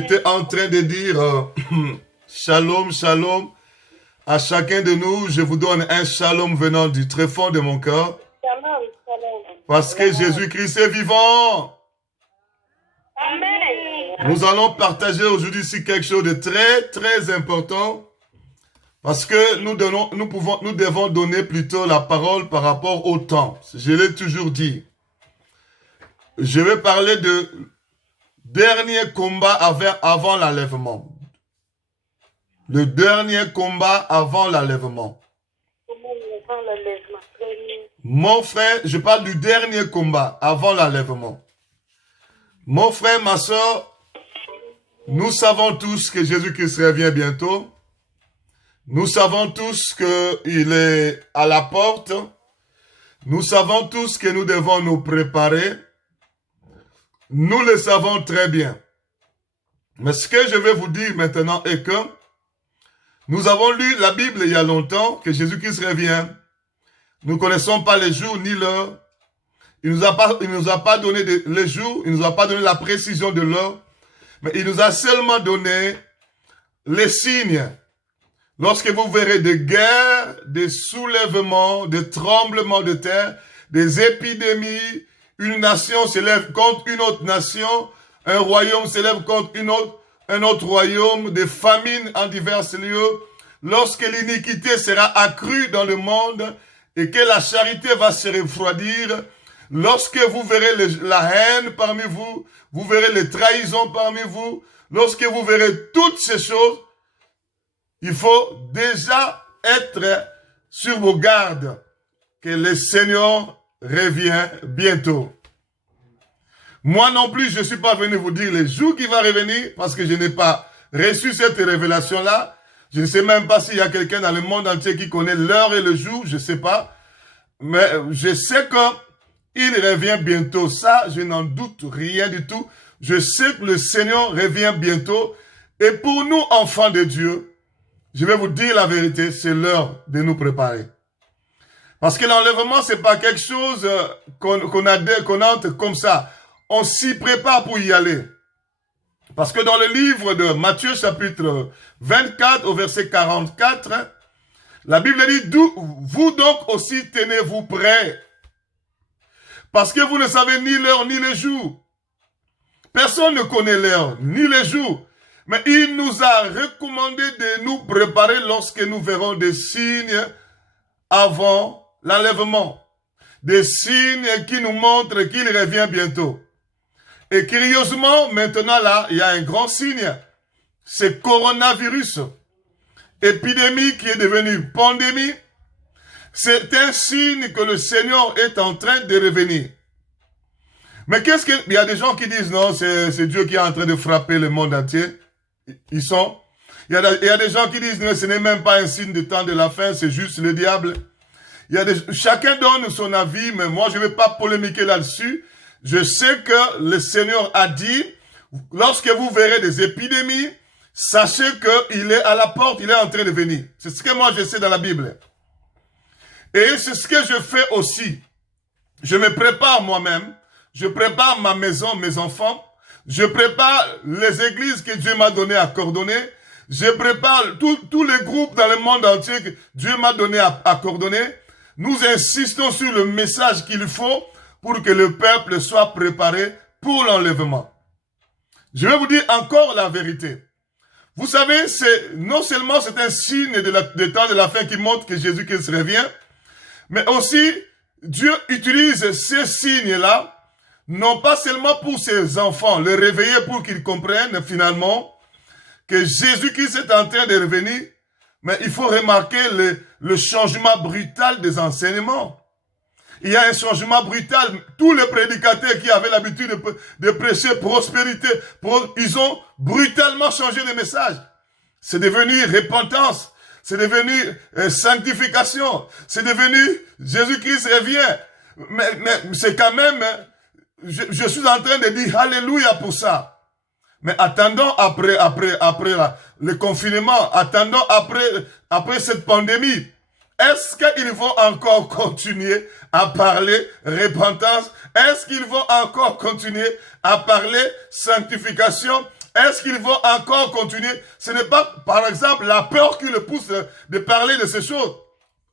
J'étais en train de dire shalom, shalom à chacun de nous. Je vous donne un shalom venant du très fond de mon cœur. Shalom, shalom. Parce que Jésus-Christ est vivant. Amen. Nous allons partager aujourd'hui ici quelque chose de très, très important. Parce que nous devons donner plutôt la parole par rapport au temps. Je l'ai toujours dit. Je vais parler de dernier combat avant l'enlèvement. Le dernier combat avant l'enlèvement. Mon frère, je parle du dernier combat avant l'enlèvement. Mon frère, ma soeur, nous savons tous que Jésus-Christ revient bientôt. Nous savons tous qu'il est à la porte. Nous savons tous que nous devons nous préparer. Nous le savons très bien. Mais ce que je vais vous dire maintenant est que nous avons lu la Bible il y a longtemps que Jésus-Christ revient. Nous ne connaissons pas les jours ni l'heure. Il nous a pas donné les jours, il nous a pas donné la précision de l'heure, mais il nous a seulement donné les signes. Lorsque vous verrez des guerres, des soulèvements, des tremblements de terre, des épidémies, une nation s'élève contre une autre nation, un royaume s'élève contre un autre royaume, des famines en divers lieux, lorsque l'iniquité sera accrue dans le monde et que la charité va se refroidir, lorsque vous verrez la haine parmi vous, vous verrez les trahisons parmi vous, lorsque vous verrez toutes ces choses, il faut déjà être sur vos gardes que le Seigneur revient bientôt. Moi non plus, je ne suis pas venu vous dire les jours qui va revenir parce que je n'ai pas reçu cette révélation-là. Je ne sais même pas s'il y a quelqu'un dans le monde entier qui connaît l'heure et le jour, je ne sais pas. Mais je sais qu'il revient bientôt. Ça, je n'en doute rien du tout. Je sais que le Seigneur revient bientôt. Et pour nous, enfants de Dieu, je vais vous dire la vérité, c'est l'heure de nous préparer. Parce que l'enlèvement, c'est pas quelque chose qu'on entre comme ça. On s'y prépare pour y aller. Parce que dans le livre de Matthieu, chapitre 24, au verset 44, la Bible dit, vous donc aussi tenez-vous prêts. Parce que vous ne savez ni l'heure ni le jour. Personne ne connaît l'heure ni le jour. Mais il nous a recommandé de nous préparer lorsque nous verrons des signes avant l'enlèvement. Des signes qui nous montrent qu'il revient bientôt. Et curieusement, maintenant là, il y a un grand signe. C'est coronavirus. Épidémie qui est devenue pandémie. C'est un signe que le Seigneur est en train de revenir. Mais il y a des gens qui disent non, c'est Dieu qui est en train de frapper le monde entier. Il y a des gens qui disent non, ce n'est même pas un signe de temps de la fin, c'est juste le diable. Chacun donne son avis, mais moi je ne vais pas polémiquer là-dessus. Je sais que le Seigneur a dit, lorsque vous verrez des épidémies, sachez qu'il est à la porte, il est en train de venir. C'est ce que moi je sais dans la Bible. Et c'est ce que je fais aussi. Je me prépare moi-même, je prépare ma maison, mes enfants, je prépare les églises que Dieu m'a donné à coordonner, je prépare tous les groupes dans le monde entier que Dieu m'a donné à coordonner. Nous insistons sur le message qu'il faut pour que le peuple soit préparé pour l'enlèvement. Je vais vous dire encore la vérité. Vous savez, non seulement c'est un signe des temps de la fin qui montre que Jésus-Christ revient, mais aussi Dieu utilise ces signes-là, non pas seulement pour ses enfants, les réveiller pour qu'ils comprennent finalement que Jésus-Christ est en train de revenir, mais il faut remarquer le changement brutal des enseignements. Il y a un changement brutal. Tous les prédicateurs qui avaient l'habitude de prêcher prospérité, ils ont brutalement changé le message. C'est devenu repentance. C'est devenu sanctification. C'est devenu Jésus-Christ revient. Mais c'est quand même, je suis en train de dire Alléluia pour ça. Mais attendons après le confinement, attendons après cette pandémie. Est-ce qu'ils vont encore continuer à parler repentance? Est-ce qu'ils vont encore continuer à parler sanctification? est-ce qu'ils vont encore continuer? Ce n'est pas, par exemple, la peur qui le pousse de parler de ces choses.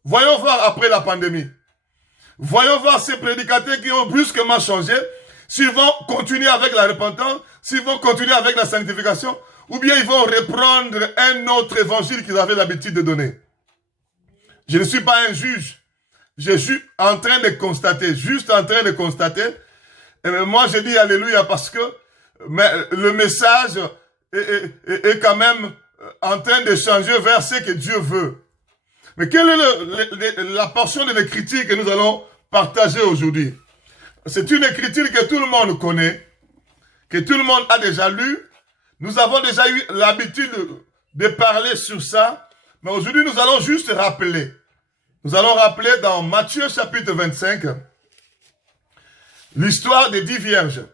Voyons voir après la pandémie. Voyons voir ces prédicateurs qui ont brusquement changé, s'ils vont continuer avec la repentance, s'ils vont continuer avec la sanctification, ou bien ils vont reprendre un autre évangile qu'ils avaient l'habitude de donner. Je ne suis pas un juge. Je suis en train de constater, juste en train de constater. Et moi, je dis alléluia parce que le message est quand même en train de changer vers ce que Dieu veut. Mais quelle est la portion de l'écriture que nous allons partager aujourd'hui? C'est une écriture que tout le monde connaît, que tout le monde a déjà lu. Nous avons déjà eu l'habitude de parler sur ça. Mais aujourd'hui, nous allons juste rappeler. Nous allons rappeler dans Matthieu chapitre 25, l'histoire des 10 vierges.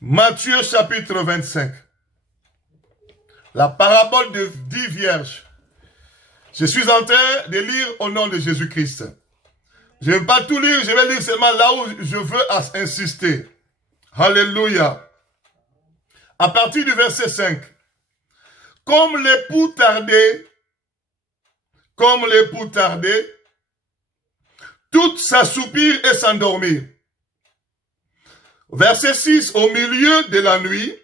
Matthieu chapitre 25. La parabole des 10 vierges. Je suis en train de lire au nom de Jésus-Christ. Je ne vais pas tout lire, je vais lire seulement là où je veux insister. Alléluia. À partir du verset 5. Comme l'époux tardait, toutes s'assoupirent et s'endormirent. Verset 6. Au milieu de la nuit,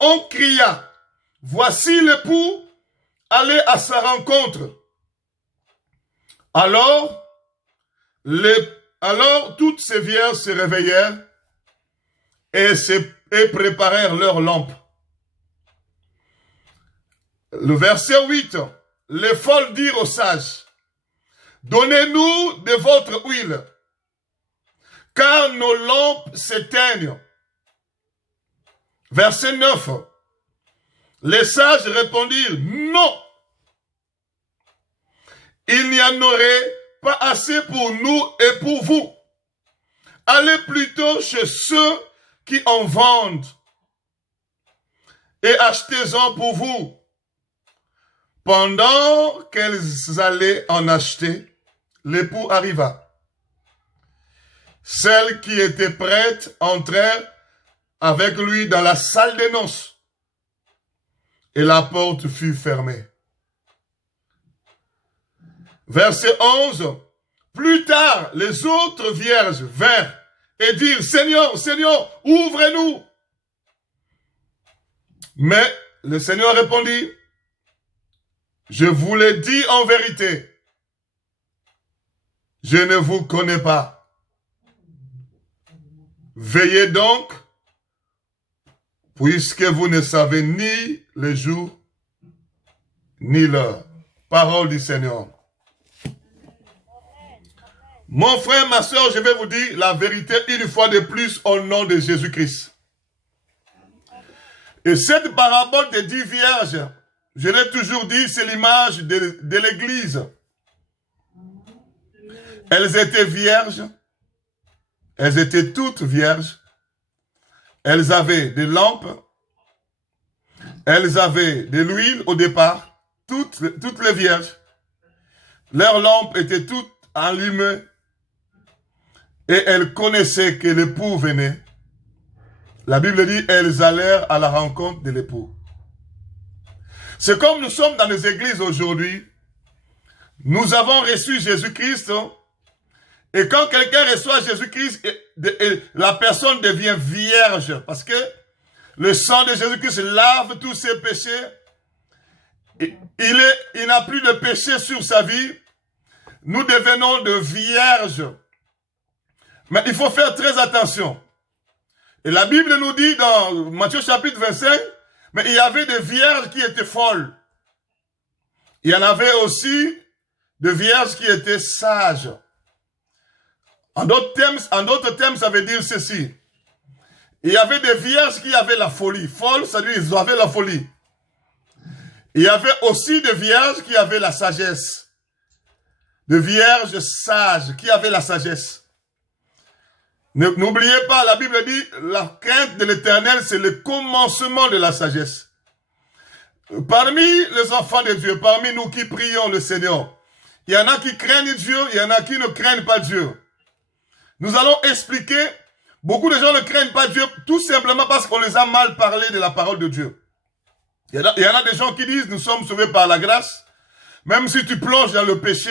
on cria, voici l'époux, allez à sa rencontre. Alors toutes ces vierges se réveillèrent et préparèrent leurs lampes. Le verset 8. Les folles dirent aux sages, donnez-nous de votre huile, car nos lampes s'éteignent. Verset 9. Les sages répondirent, non, il n'y en aurait pas assez pour nous et pour vous. Allez plutôt chez ceux qui en vendent et achetez-en pour vous. Pendant qu'elles allaient en acheter, l'époux arriva. Celles qui étaient prêtes entrèrent avec lui dans la salle des noces, et la porte fut fermée. Verset 11. Plus tard, les autres vierges vinrent et dirent, Seigneur, Seigneur, ouvrez-nous. Mais le Seigneur répondit, je vous l'ai dit en vérité, je ne vous connais pas. Veillez donc, puisque vous ne savez ni le jour, ni l'heure. Parole du Seigneur. Mon frère, ma soeur, je vais vous dire la vérité une fois de plus au nom de Jésus-Christ. Et cette parabole des 10 vierges, je l'ai toujours dit, c'est l'image de l'Église. Elles étaient vierges, elles étaient toutes vierges, elles avaient des lampes, elles avaient de l'huile au départ, toutes les vierges. Leurs lampes étaient toutes allumées et elles connaissaient que l'époux venait. La Bible dit, elles allèrent à la rencontre de l'époux. C'est comme nous sommes dans les églises aujourd'hui. Nous avons reçu Jésus-Christ. Et quand quelqu'un reçoit Jésus-Christ, la personne devient vierge. Parce que le sang de Jésus-Christ lave tous ses péchés. Il n'a plus de péché sur sa vie. Nous devenons de vierges. Mais il faut faire très attention. Et la Bible nous dit dans Matthieu chapitre 25, mais il y avait des vierges qui étaient folles. Il y en avait aussi des vierges qui étaient sages. En d'autres termes, ça veut dire ceci. Il y avait des vierges qui avaient la folie. Folles, ça veut dire qu'ils avaient la folie. Il y avait aussi des vierges qui avaient la sagesse. Des vierges sages qui avaient la sagesse. N'oubliez pas, la Bible dit, la crainte de l'Éternel, c'est le commencement de la sagesse. Parmi les enfants de Dieu, parmi nous qui prions le Seigneur, il y en a qui craignent Dieu, il y en a qui ne craignent pas Dieu. Nous allons expliquer Beaucoup de gens ne craignent pas Dieu tout simplement parce qu'on les a mal parlé de la parole de Dieu. Il y en a des gens qui disent, nous sommes sauvés par la grâce. Même si tu plonges dans le péché,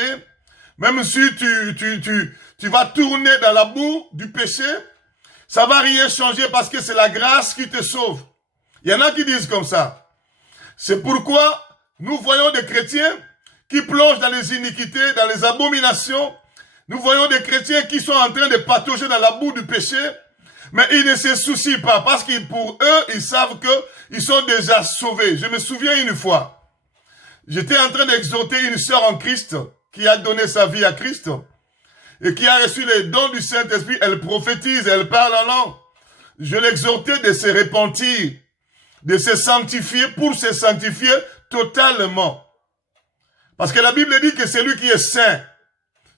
même si tu vas tourner dans la boue du péché, ça va rien changer parce que c'est la grâce qui te sauve. Il y en a qui disent comme ça. C'est pourquoi nous voyons des chrétiens qui plongent dans les iniquités, dans les abominations. Nous voyons des chrétiens qui sont en train de patauger dans la boue du péché, mais ils ne se soucient pas parce que pour eux, ils savent qu'ils sont déjà sauvés. Je me souviens une fois, j'étais en train d'exhorter une sœur en Christ qui a donné sa vie à Christ et qui a reçu les dons du Saint-Esprit. Elle prophétise, elle parle en langue. Je l'exhortais de se repentir, de se sanctifier pour se sanctifier totalement. Parce que la Bible dit que celui qui est saint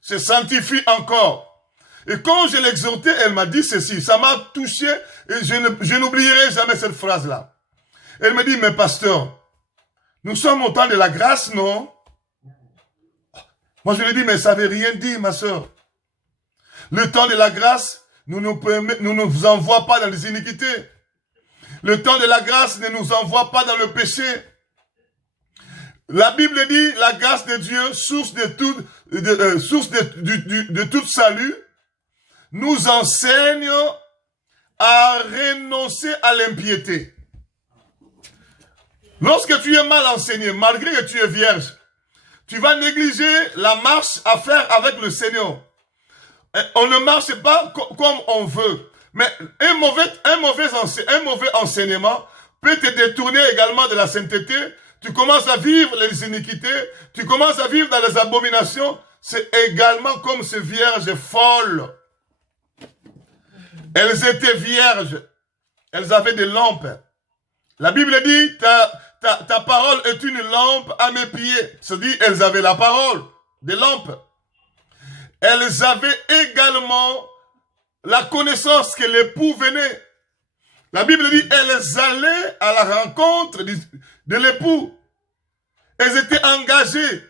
se sanctifie encore. Et quand je l'exhortais, elle m'a dit ceci. Ça m'a touché et je n'oublierai jamais cette phrase-là. Elle me dit, mais pasteur, nous sommes au temps de la grâce, non? Moi, je lui ai dit, mais ça ne veut rien dire, ma soeur. Le temps de la grâce ne nous envoie pas dans les iniquités. Le temps de la grâce ne nous envoie pas dans le péché. La Bible dit, la grâce de Dieu, source de tout salut, nous enseigne à renoncer à l'impiété. Lorsque tu es mal enseigné, malgré que tu es vierge, tu vas négliger la marche à faire avec le Seigneur. On ne marche pas comme on veut. Mais un mauvais enseignement peut te détourner également de la sainteté. Tu commences à vivre les iniquités, tu commences à vivre dans les abominations. C'est également comme ces vierges folles. Elles étaient vierges. Elles avaient des lampes. La Bible dit, ta parole est une lampe à mes pieds. C'est-à-dire, elles avaient la parole, des lampes. Elles avaient également la connaissance que l'époux venait. La Bible dit, elles allaient à la rencontre de l'époux. Elles étaient engagées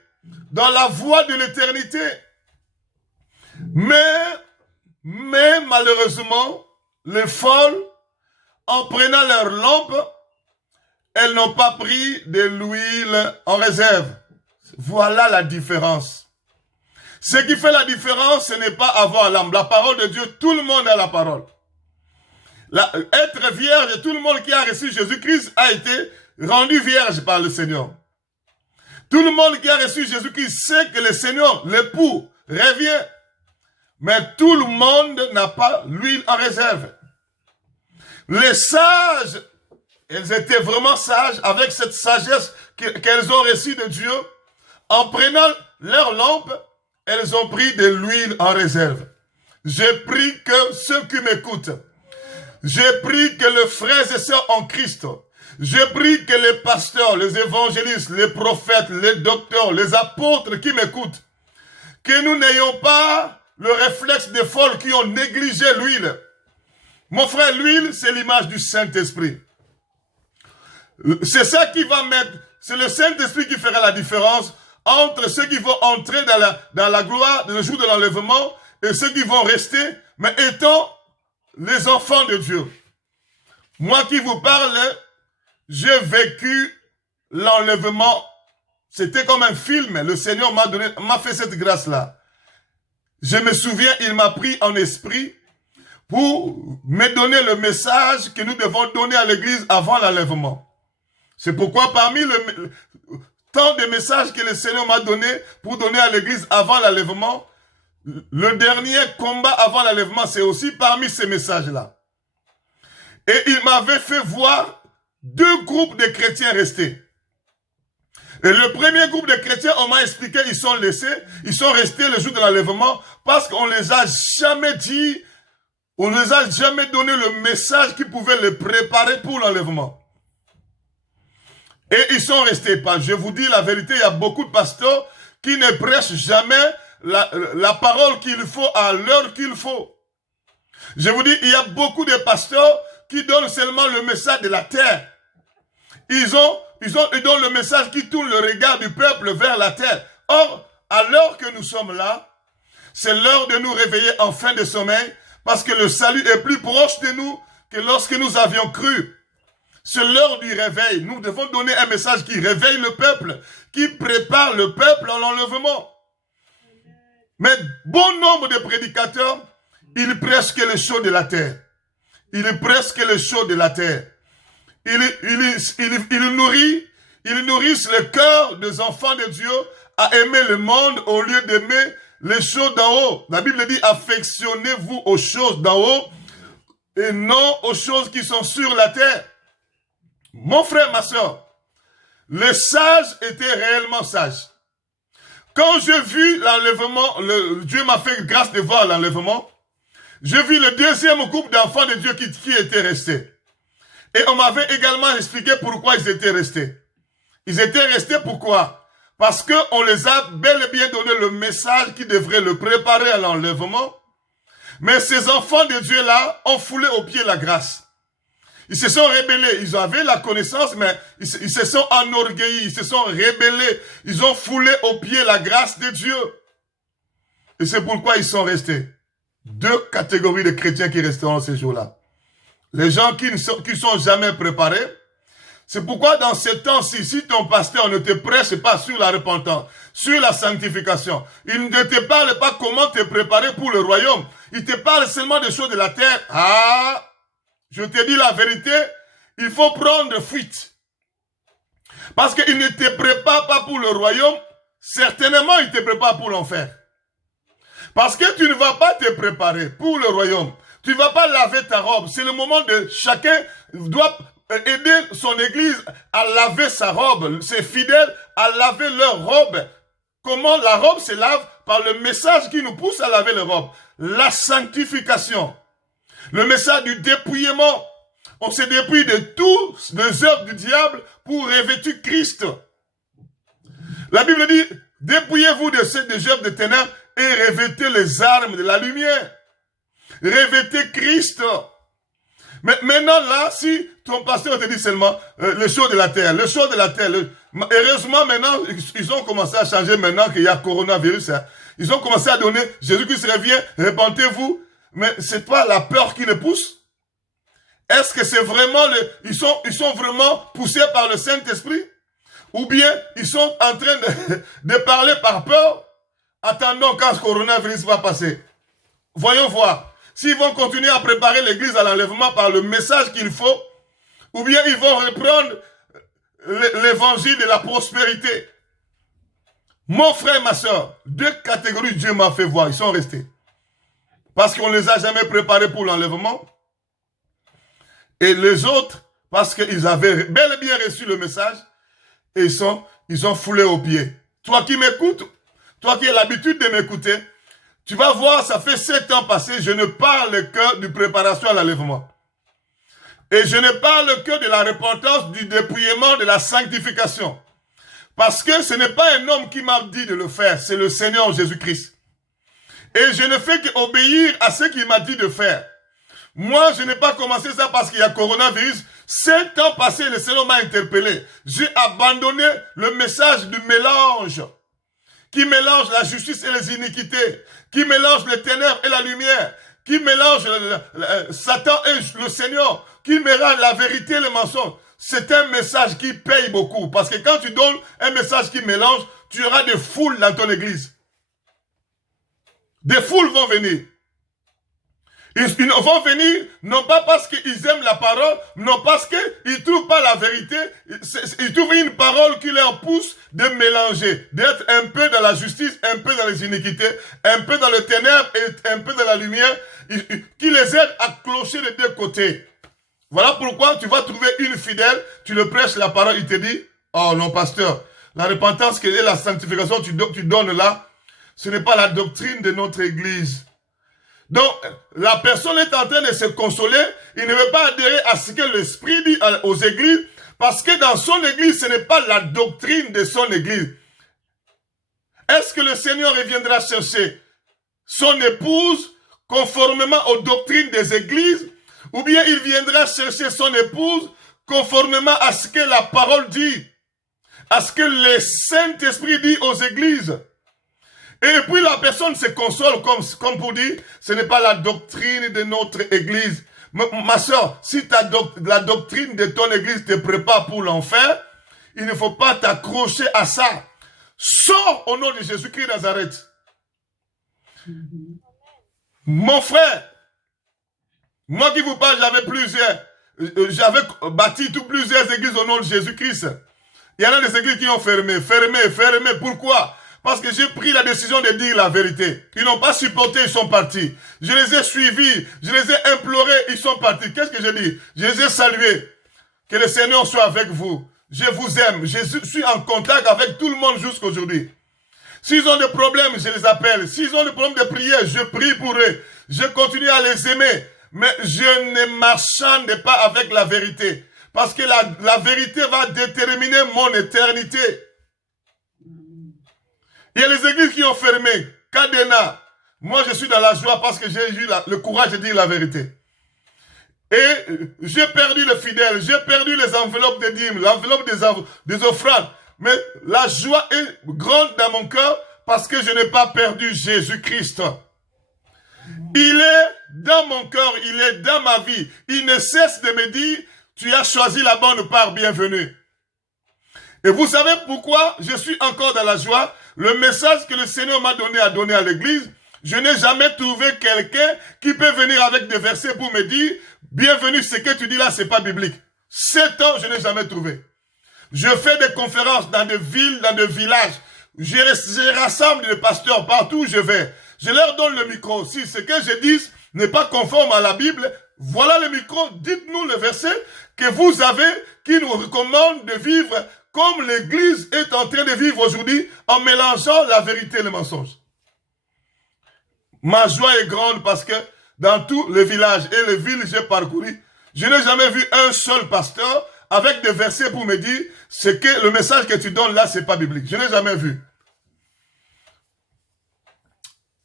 dans la voie de l'éternité. Mais malheureusement, les folles, en prenant leur lampe, elles n'ont pas pris de l'huile en réserve. Voilà la différence. Ce qui fait la différence, ce n'est pas avoir l'âme. La parole de Dieu, tout le monde a la parole. Être vierge, tout le monde qui a reçu Jésus-Christ a été rendu vierge par le Seigneur. Tout le monde qui a reçu Jésus-Christ sait que le Seigneur, l'époux, revient. Mais tout le monde n'a pas l'huile en réserve. Les sages, elles étaient vraiment sages avec cette sagesse qu'elles ont reçue de Dieu. En prenant leur lampe, elles ont pris de l'huile en réserve. J'ai pris que ceux qui m'écoutent, j'ai pris que les frères et sœurs en Christ, j'ai pris que les pasteurs, les évangélistes, les prophètes, les docteurs, les apôtres qui m'écoutent, que nous n'ayons pas le réflexe des folles qui ont négligé l'huile. Mon frère, l'huile, c'est l'image du Saint-Esprit. C'est ça qui va mettre, c'est le Saint-Esprit qui fera la différence entre ceux qui vont entrer dans la gloire le jour de l'enlèvement et ceux qui vont rester, mais étant les enfants de Dieu. Moi qui vous parle, j'ai vécu l'enlèvement. C'était comme un film. Le Seigneur m'a fait cette grâce-là. Je me souviens, il m'a pris en esprit pour me donner le message que nous devons donner à l'église avant l'enlèvement. C'est pourquoi parmi tant de messages que le Seigneur m'a donné pour donner à l'église avant l'enlèvement, le dernier combat avant l'enlèvement, c'est aussi parmi ces messages-là. Et il m'avait fait voir 2 groupes de chrétiens restés. Et le premier groupe de chrétiens, on m'a expliqué, ils sont restés le jour de l'enlèvement parce qu'on les a jamais dit, on les a jamais donné le message qui pouvait les préparer pour l'enlèvement. Et ils sont restés. Je vous dis la vérité, il y a beaucoup de pasteurs qui ne prêchent jamais la parole qu'il faut à l'heure qu'il faut. Je vous dis, il y a beaucoup de pasteurs qui donnent seulement le message de la terre. Ils donnent le message qui tourne le regard du peuple vers la terre. Or, à l'heure que nous sommes là, c'est l'heure de nous réveiller en fin de sommeil parce que le salut est plus proche de nous que lorsque nous avions cru. C'est l'heure du réveil. Nous devons donner un message qui réveille le peuple, qui prépare le peuple à l'enlèvement. Mais bon nombre de prédicateurs, ils prêchent que le chaud de la terre. Ils prêchent que le chaud de la terre. Ils nourrissent le cœur des enfants de Dieu à aimer le monde au lieu d'aimer les choses d'en haut. La Bible dit, affectionnez-vous aux choses d'en haut et non aux choses qui sont sur la terre. Mon frère, ma soeur, les sages étaient réellement sages. Quand j'ai vu l'enlèvement, Dieu m'a fait grâce de voir l'enlèvement, j'ai vu le deuxième couple d'enfants de Dieu qui était resté. Et on m'avait également expliqué pourquoi ils étaient restés. Ils étaient restés pourquoi? Parce qu'on les a bel et bien donné le message qui devrait le préparer à l'enlèvement. Mais ces enfants de Dieu-là ont foulé aux pieds la grâce. Ils se sont rébellés. Ils avaient la connaissance, mais ils se sont enorgueillis. Ils se sont rébellés. Ils ont foulé aux pieds la grâce de Dieu. Et c'est pourquoi ils sont restés. Deux catégories de chrétiens qui resteront ces jours-là. Les gens qui ne sont jamais préparés. C'est pourquoi dans ces temps-ci, si ton pasteur ne te prêche pas sur la repentance, sur la sanctification, il ne te parle pas comment te préparer pour le royaume. Il te parle seulement des choses de la terre. Ah, je te dis la vérité, il faut prendre fuite. Parce qu'il ne te prépare pas pour le royaume, certainement il te prépare pour l'enfer. Parce que tu ne vas pas te préparer pour le royaume. Tu ne vas pas laver ta robe. C'est le moment de chacun doit aider son église à laver sa robe. Ses fidèles à laver leur robe. Comment la robe se lave? Par le message qui nous pousse à laver la robe. La sanctification. Le message du dépouillement. On se dépouille de toutes les œuvres du diable pour revêtir Christ. La Bible dit, dépouillez-vous de ces œuvres de ténèbres et revêtez les armes de la lumière. Revêtez Christ. Mais maintenant là, si ton pasteur te dit seulement le chaud de la terre, heureusement maintenant, ils ont commencé à changer maintenant qu'il y a coronavirus. Hein. Ils ont commencé à donner, Jésus-Christ revient, repentez-vous. Mais c'est pas la peur qui les pousse? Est-ce que c'est vraiment ils sont vraiment poussés par le Saint-Esprit? Ou bien ils sont en train de parler par peur? Attendons quand ce coronavirus va passer. Voyons voir. S'ils vont continuer à préparer l'église à l'enlèvement par le message qu'il faut, ou bien ils vont reprendre l'évangile de la prospérité. Mon frère, ma soeur, deux catégories Dieu m'a fait voir, ils sont restés. Parce qu'on ne les a jamais préparés pour l'enlèvement. Et les autres, parce qu'ils avaient bel et bien reçu le message, et ils ont foulé aux pieds. Toi qui m'écoutes, toi qui as l'habitude de m'écouter, tu vas voir, ça fait 7 ans passés, je ne parle que de préparation à l'enlèvement. Et je ne parle que de la repentance, du dépouillement, de la sanctification. Parce que ce n'est pas un homme qui m'a dit de le faire, c'est le Seigneur Jésus-Christ. Et je ne fais qu'obéir à ce qu'il m'a dit de faire. Moi, je n'ai pas commencé ça parce qu'il y a coronavirus. 7 ans passés, le Seigneur m'a interpellé. J'ai abandonné le message du mélange. Qui mélange la justice et les iniquités, qui mélange les ténèbres et la lumière, qui mélange Satan et le Seigneur, qui mélange la vérité et le mensonge. C'est un message qui paye beaucoup. Parce que quand tu donnes un message qui mélange, tu auras des foules dans ton église. Des foules vont venir. Ils vont venir, non pas parce qu'ils aiment la parole, non parce qu'ils ne trouvent pas la vérité, ils trouvent une parole qui leur pousse de mélanger, d'être un peu dans la justice, un peu dans les iniquités, un peu dans le ténèbre et un peu dans la lumière, qui les aide à clocher les deux côtés. Voilà pourquoi tu vas trouver une fidèle, tu le prêches la parole, il te dit, oh non pasteur, la repentance et la sanctification tu donnes là, ce n'est pas la doctrine de notre église. Donc, la personne est en train de se consoler, il ne veut pas adhérer à ce que l'Esprit dit aux églises, parce que dans son église, ce n'est pas la doctrine de son église. Est-ce que le Seigneur reviendra chercher son épouse conformément aux doctrines des églises, ou bien il viendra chercher son épouse conformément à ce que la parole dit, à ce que le Saint-Esprit dit aux églises? Et puis la personne se console comme pour dire, ce n'est pas la doctrine de notre église. Ma soeur, si la doctrine de ton église te prépare pour l'enfer, il ne faut pas t'accrocher à ça. Sors au nom de Jésus-Christ de Nazareth. Mon frère, moi qui vous parle, j'avais bâti plusieurs églises au nom de Jésus-Christ. Il y en a des églises qui ont fermé. Pourquoi? Parce que j'ai pris la décision de dire la vérité. Ils n'ont pas supporté, ils sont partis. Je les ai suivis, je les ai implorés, ils sont partis. Qu'est-ce que j'ai dit? Je les ai salués. Que le Seigneur soit avec vous. Je vous aime. Je suis en contact avec tout le monde jusqu'aujourd'hui. S'ils ont des problèmes, je les appelle. S'ils ont des problèmes de prière, je prie pour eux. Je continue à les aimer. Mais je ne marchande pas avec la vérité. Parce que la vérité va déterminer mon éternité. Il y a les églises qui ont fermé. Cadena. Moi, je suis dans la joie parce que j'ai eu le courage de dire la vérité. Et j'ai perdu le fidèle. J'ai perdu les enveloppes de dîmes, l'enveloppe des offrandes. Mais la joie est grande dans mon cœur parce que je n'ai pas perdu Jésus-Christ. Il est dans mon cœur, il est dans ma vie. Il ne cesse de me dire, tu as choisi la bonne part, bienvenue. Et vous savez pourquoi je suis encore dans la joie? Le message que le Seigneur m'a donné à l'église, je n'ai jamais trouvé quelqu'un qui peut venir avec des versets pour me dire, bienvenue, ce que tu dis là, c'est pas biblique. 7 ans, je n'ai jamais trouvé. Je fais des conférences dans des villes, dans des villages. Je rassemble des pasteurs partout où je vais. Je leur donne le micro. Si ce que je dis n'est pas conforme à la Bible, voilà le micro. Dites-nous le verset que vous avez qui nous recommande de vivre comme l'Église est en train de vivre aujourd'hui en mélangeant la vérité et le mensonge. Ma joie est grande parce que dans tous les villages et les villes que j'ai parcouru, je n'ai jamais vu un seul pasteur avec des versets pour me dire que le message que tu donnes là, c'est pas biblique. Je n'ai jamais vu.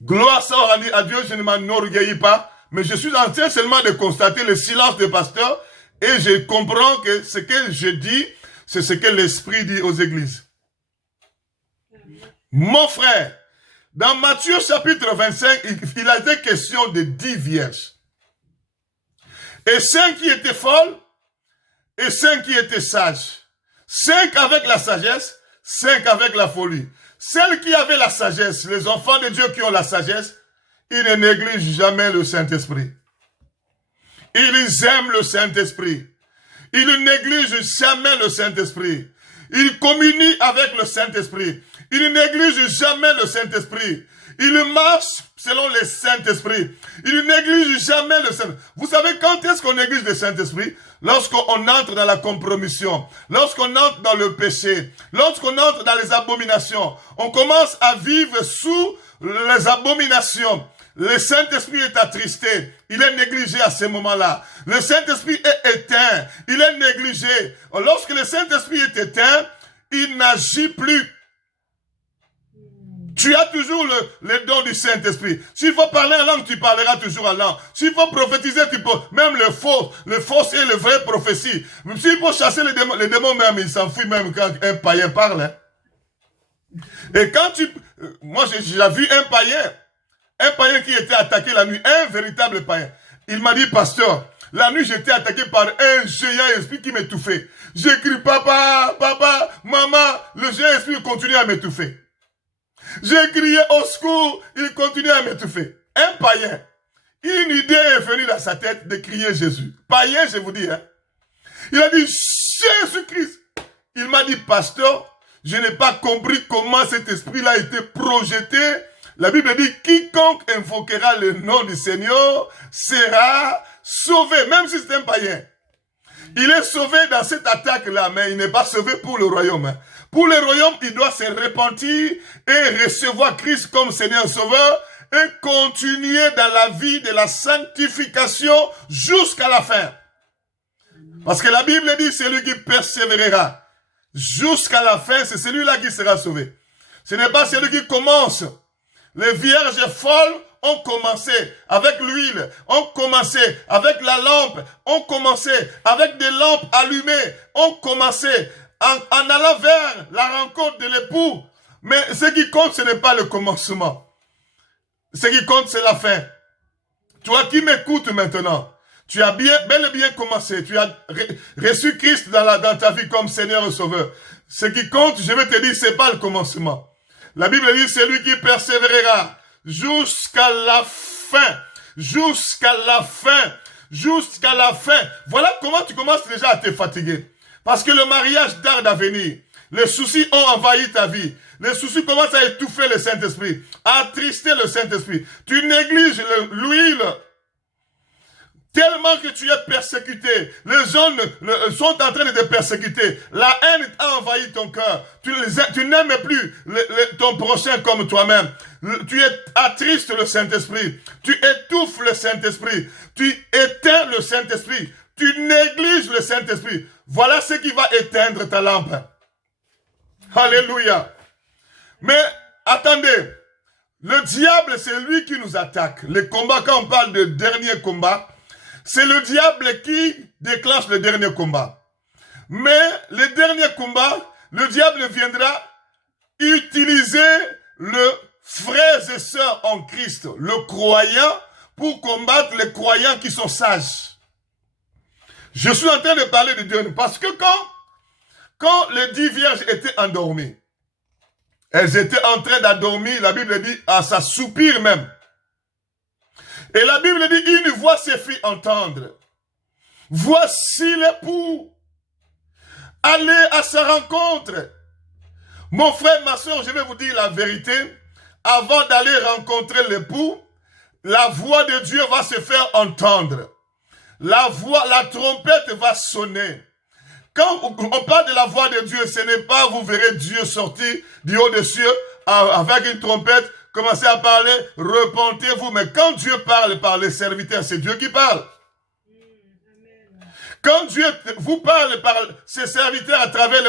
Gloire soit rendue à Dieu, je ne m'enorgueillis pas, mais je suis en train seulement de constater le silence des pasteurs et je comprends que ce que je dis, c'est ce que l'Esprit dit aux églises. Mon frère, dans Matthieu chapitre 25, il a été question de 10 vierges. Et 5 qui étaient folles, et 5 qui étaient sages. 5 avec la sagesse, 5 avec la folie. Celles qui avaient la sagesse, les enfants de Dieu qui ont la sagesse, ils ne négligent jamais le Saint-Esprit. Ils aiment le Saint-Esprit. Ils ne négligent jamais le Saint-Esprit. Ils communient avec le Saint-Esprit. Ils ne négligent jamais le Saint-Esprit. Ils marchent selon le Saint-Esprit. Ils ne négligent jamais le Saint-Esprit. Vous savez quand est-ce qu'on néglige le Saint-Esprit? Lorsqu'on entre dans la compromission, lorsqu'on entre dans le péché, lorsqu'on entre dans les abominations, on commence à vivre sous les abominations. Le Saint-Esprit est attristé, il est négligé à ce moment-là. Le Saint-Esprit est éteint, il est négligé. Lorsque le Saint-Esprit est éteint, il n'agit plus. Tu as toujours le don du Saint-Esprit. S'il faut parler en langue, tu parleras toujours en langue. S'il faut prophétiser, tu peux. Même le faux et le vrai prophétie. S'il faut chasser les démons même, ils s'enfuient même quand un païen parle. Hein. Et quand moi j'ai vu un païen qui était attaqué la nuit, un véritable païen. Il m'a dit, pasteur, la nuit j'étais attaqué par un géant esprit qui m'étouffait. J'ai crié, papa, maman, le géant esprit continue à m'étouffer. J'ai crié au secours, il continue à m'étouffer. Un païen, une idée est venue dans sa tête de crier Jésus. Païen, je vous dis, hein. Il a dit Jésus-Christ. Il m'a dit, pasteur, je n'ai pas compris comment cet esprit-là a été projeté. La Bible dit, quiconque invoquera le nom du Seigneur sera sauvé, même si c'est un païen. Il est sauvé dans cette attaque-là, mais il n'est pas sauvé pour le royaume. Hein. Pour le royaume, il doit se repentir et recevoir Christ comme Seigneur Sauveur et continuer dans la vie de la sanctification jusqu'à la fin. Parce que la Bible dit, celui qui persévérera jusqu'à la fin, c'est celui-là qui sera sauvé. Ce n'est pas celui qui commence. Les vierges folles ont commencé avec l'huile, ont commencé avec la lampe, ont commencé avec des lampes allumées, ont commencé en allant vers la rencontre de l'époux. Mais ce qui compte, ce n'est pas le commencement. Ce qui compte, c'est la fin. Toi qui m'écoutes maintenant, tu as bel et bien commencé. Tu as reçu Christ dans ta vie comme Seigneur et Sauveur. Ce qui compte, je vais te dire, c'est pas le commencement. La Bible dit, c'est lui qui persévérera jusqu'à la fin. Jusqu'à la fin. Jusqu'à la fin. Voilà comment tu commences déjà à te fatiguer. Parce que le mariage tarde à venir. Les soucis ont envahi ta vie. Les soucis commencent à étouffer le Saint-Esprit, à attrister le Saint-Esprit. Tu négliges l'huile. Tellement que tu es persécuté. Les gens sont en train de te persécuter. La haine a envahi ton cœur. Tu n'aimes plus ton prochain comme toi-même. Tu attristes le Saint-Esprit. Tu étouffes le Saint-Esprit. Tu éteins le Saint-Esprit. Tu négliges le Saint-Esprit. Voilà ce qui va éteindre ta lampe. Alléluia. Mais attendez, le diable, c'est lui qui nous attaque. Les combats, quand on parle de dernier combat, c'est le diable qui déclenche le dernier combat. Mais le dernier combat, le diable viendra utiliser le frères et sœurs en Christ, le croyant, pour combattre les croyants qui sont sages. Je suis en train de parler de Dieu parce que quand les 10 vierges étaient endormies, elles étaient en train d'endormir, la Bible dit, à sa soupir même. Et la Bible dit, une voix se fit entendre. Voici l'époux. Allez à sa rencontre. Mon frère, ma soeur, je vais vous dire la vérité. Avant d'aller rencontrer l'époux, la voix de Dieu va se faire entendre. La trompette va sonner. Quand on parle de la voix de Dieu, ce n'est pas vous verrez Dieu sortir du haut des cieux avec une trompette, commencer à parler, repentez-vous. Mais quand Dieu parle par les serviteurs, c'est Dieu qui parle. Quand Dieu vous parle par ses serviteurs à travers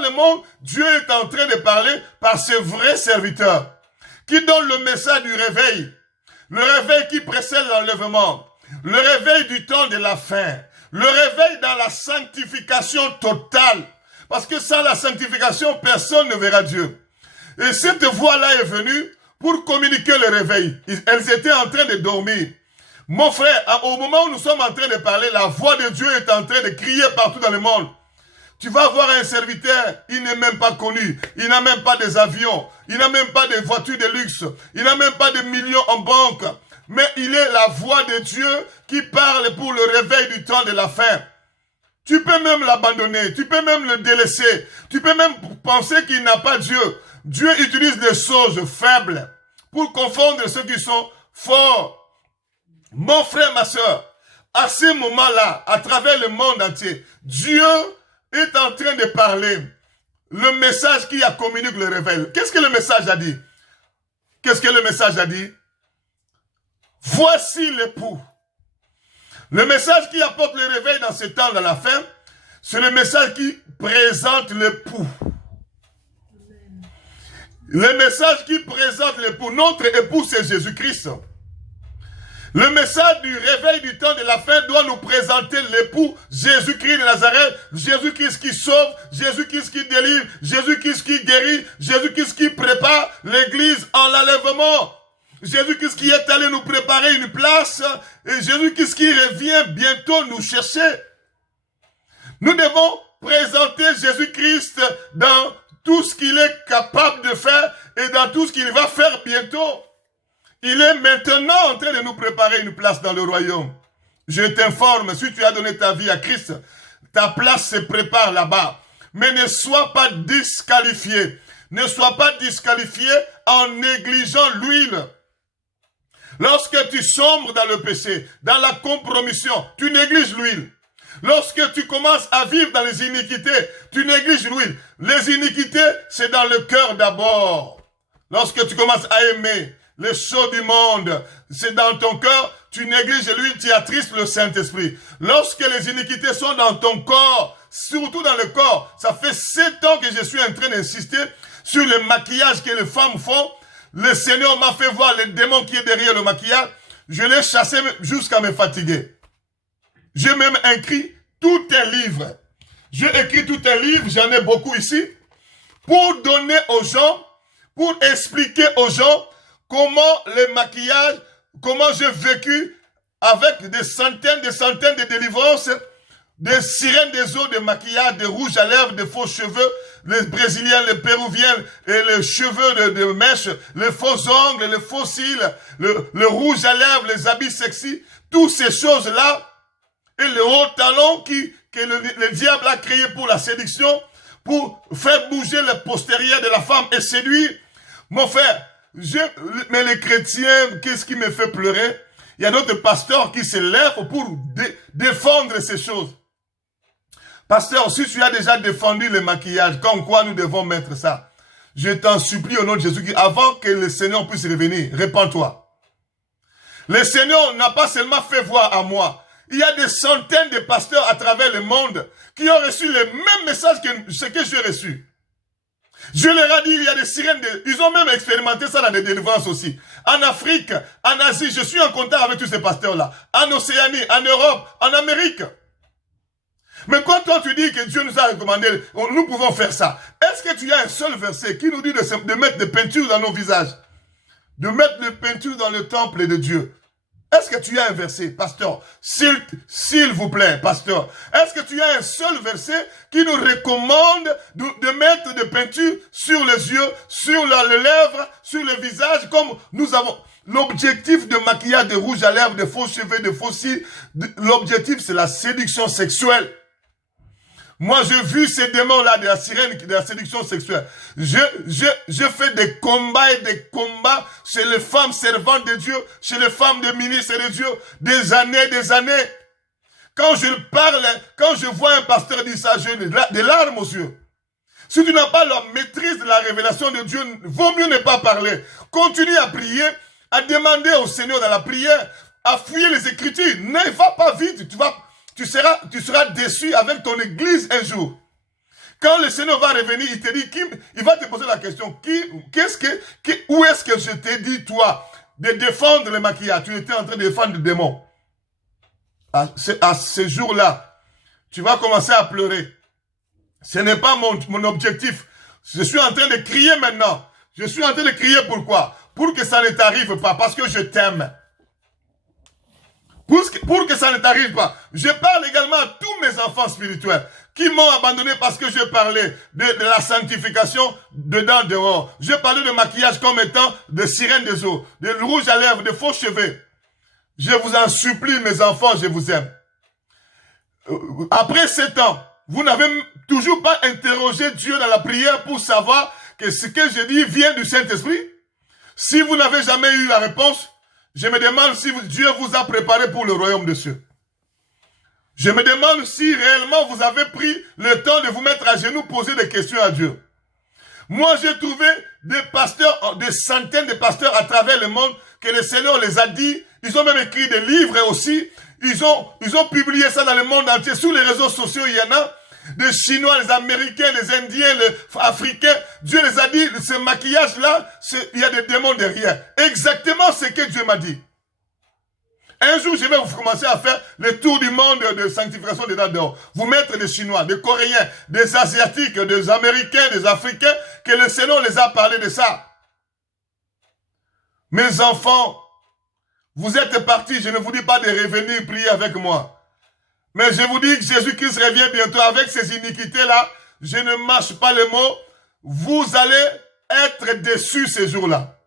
le monde, Dieu est en train de parler par ses vrais serviteurs qui donnent le message du réveil. Le réveil qui précède l'enlèvement. Le réveil du temps de la fin. Le réveil dans la sanctification totale. Parce que sans la sanctification, personne ne verra Dieu. Et cette voix-là est venue pour communiquer le réveil. Elles étaient en train de dormir. Mon frère, au moment où nous sommes en train de parler, la voix de Dieu est en train de crier partout dans le monde. Tu vas voir un serviteur, il n'est même pas connu. Il n'a même pas des avions. Il n'a même pas de voitures de luxe. Il n'a même pas de millions en banque. Mais il est la voix de Dieu qui parle pour le réveil du temps de la fin. Tu peux même l'abandonner, tu peux même le délaisser, tu peux même penser qu'il n'a pas Dieu. Dieu utilise des choses faibles pour confondre ceux qui sont forts. Mon frère, ma soeur, à ce moment-là, à travers le monde entier, Dieu est en train de parler. Le message qui a communiqué le réveil. Qu'est-ce que le message a dit? Qu'est-ce que le message a dit? Voici l'époux. Le message qui apporte le réveil dans ce temps de la fin, c'est le message qui présente l'époux. Le message qui présente l'époux. Notre époux, c'est Jésus-Christ. Le message du réveil du temps de la fin doit nous présenter l'époux Jésus-Christ de Nazareth, Jésus-Christ qui sauve, Jésus-Christ qui délivre, Jésus-Christ qui guérit, Jésus-Christ qui prépare l'église en l'enlèvement. Jésus-Christ qui est allé nous préparer une place et Jésus-Christ qui revient bientôt nous chercher. Nous devons présenter Jésus-Christ dans tout ce qu'il est capable de faire et dans tout ce qu'il va faire bientôt. Il est maintenant en train de nous préparer une place dans le royaume. Je t'informe, si tu as donné ta vie à Christ, ta place se prépare là-bas. Mais ne sois pas disqualifié. Ne sois pas disqualifié en négligeant l'huile. Lorsque tu sombres dans le péché, dans la compromission, tu négliges l'huile. Lorsque tu commences à vivre dans les iniquités, tu négliges l'huile. Les iniquités, c'est dans le cœur d'abord. Lorsque tu commences à aimer les choses du monde, c'est dans ton cœur, tu négliges l'huile, tu attristes le Saint-Esprit. Lorsque les iniquités sont dans ton corps, surtout dans le corps, ça fait 7 ans que je suis en train d'insister sur le maquillage que les femmes font. Le Seigneur m'a fait voir le démon qui est derrière le maquillage. Je l'ai chassé jusqu'à me fatiguer. J'ai même écrit tout un livre. J'ai écrit tout un livre, j'en ai beaucoup ici, pour donner aux gens pour expliquer aux gens comment le maquillage, comment j'ai vécu avec des centaines de délivrances, des sirènes des eaux, de maquillage, de rouge à lèvres, de faux cheveux, les Brésiliens, les Péruviens, et les cheveux de mèche, les faux ongles, les faux cils, le rouge à lèvres, les habits sexy, toutes ces choses-là, et le haut talon que le diable a créé pour la séduction, pour faire bouger le postérieur de la femme et séduire. Mon frère, mais les chrétiens, qu'est-ce qui me fait pleurer? Il y a d'autres pasteurs qui se lèvent pour défendre ces choses. Pasteur, si tu as déjà défendu le maquillage, comme quoi nous devons mettre ça, je t'en supplie au nom de Jésus, avant que le Seigneur puisse revenir, répands-toi. Le Seigneur n'a pas seulement fait voir à moi. Il y a des centaines de pasteurs à travers le monde qui ont reçu le même message que ce que j'ai reçu. Je leur ai dit, il y a des sirènes, ils ont même expérimenté ça dans des délivrances aussi. En Afrique, en Asie, je suis en contact avec tous ces pasteurs-là. En Océanie, en Europe, en Amérique. Mais quand toi tu dis que Dieu nous a recommandé, nous pouvons faire ça. Est-ce que tu as un seul verset qui nous dit de mettre des peintures dans nos visages? De mettre des peintures dans le temple de Dieu? Est-ce que tu as un verset, pasteur? S'il vous plaît, pasteur. Est-ce que tu as un seul verset qui nous recommande de mettre des peintures sur les yeux, sur les lèvres, sur le visage, comme nous avons... L'objectif de maquillage, de rouge à lèvres, de faux cheveux, de faux cils, l'objectif c'est la séduction sexuelle. Moi, j'ai vu ces démons-là de la sirène, de la séduction sexuelle. Je fais des combats et des combats chez les femmes servantes de Dieu, chez les femmes de ministres de Dieu, des années. Quand je parle, quand je vois un pasteur dire ça, j'ai des larmes aux yeux. Si tu n'as pas la maîtrise de la révélation de Dieu, vaut mieux ne pas parler. Continue à prier, à demander au Seigneur dans la prière, à fouiller les Écritures. Ne va pas vite, tu seras déçu avec ton église un jour. Quand le Seigneur va revenir, il te dit, il va te poser la question, où est-ce que je t'ai dit, toi, de défendre le maquillage? Tu étais en train de défendre le démon. À ce jour-là, tu vas commencer à pleurer. Ce n'est pas mon objectif. Je suis en train de crier maintenant. Je suis en train de crier pourquoi? Pour que ça ne t'arrive pas, parce que je t'aime. Pour que ça ne t'arrive pas. Je parle également à tous mes enfants spirituels qui m'ont abandonné parce que je parlais de la sanctification dedans, dehors. Je parlais de maquillage comme étant de sirène des eaux, de rouge à lèvres, de faux cheveux. Je vous en supplie, mes enfants, je vous aime. Après 7 ans, vous n'avez toujours pas interrogé Dieu dans la prière pour savoir que ce que je dis vient du Saint-Esprit? Si vous n'avez jamais eu la réponse, je me demande si Dieu vous a préparé pour le royaume des cieux. Je me demande si réellement vous avez pris le temps de vous mettre à genoux, poser des questions à Dieu. Moi, j'ai trouvé des pasteurs, des centaines de pasteurs à travers le monde que le Seigneur les a dit. Ils ont même écrit des livres aussi. Ils ont publié ça dans le monde entier. Sur les réseaux sociaux, il y en a. Les Chinois, les Américains, les Indiens, les Africains. Dieu les a dit, ce maquillage-là, il y a des démons derrière. Exactement ce que Dieu m'a dit. Un jour, je vais vous commencer à faire le tour du monde de sanctification dedans dehors. Vous mettre des Chinois, des Coréens, des Asiatiques, des Américains, des Africains, que le Seigneur les a parlé de ça. Mes enfants, vous êtes partis, je ne vous dis pas de revenir prier avec moi. Mais je vous dis que Jésus-Christ revient bientôt avec ces iniquités-là. Je ne mâche pas les mots. Vous allez être déçus ces jours-là.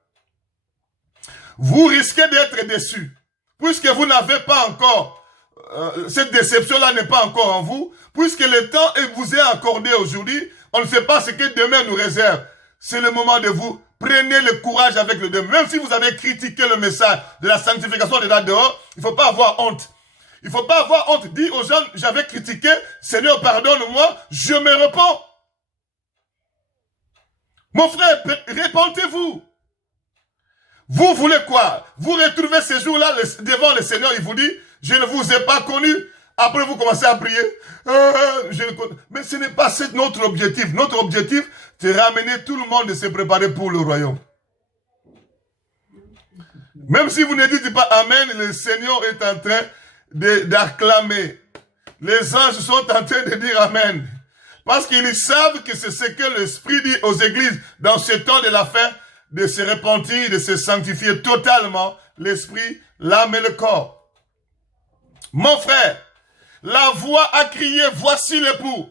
Vous risquez d'être déçus. Puisque vous n'avez pas encore, cette déception-là n'est pas encore en vous. Puisque le temps vous est accordé aujourd'hui, on ne sait pas ce que demain nous réserve. C'est le moment de vous. Prenez le courage avec le demain. Même si vous avez critiqué le message de la sanctification de là dehors, il ne faut pas avoir honte. Il ne faut pas avoir honte. Dis aux gens, j'avais critiqué, Seigneur, pardonne-moi, je me réponds. Mon frère, répentez-vous. Vous voulez quoi? Vous retrouvez ces jours-là devant le Seigneur, il vous dit, je ne vous ai pas connu. Après, vous commencez à prier. Mais ce n'est pas notre objectif. Notre objectif, c'est de ramener tout le monde et se préparer pour le royaume. Même si vous ne dites pas Amen, le Seigneur est en train d'acclamer. Les anges sont en train de dire Amen. Parce qu'ils savent que c'est ce que l'Esprit dit aux églises dans ce temps de la fin. de se repentir, de se sanctifier totalement, l'esprit, l'âme et le corps. Mon frère, la voix a crié, voici l'époux.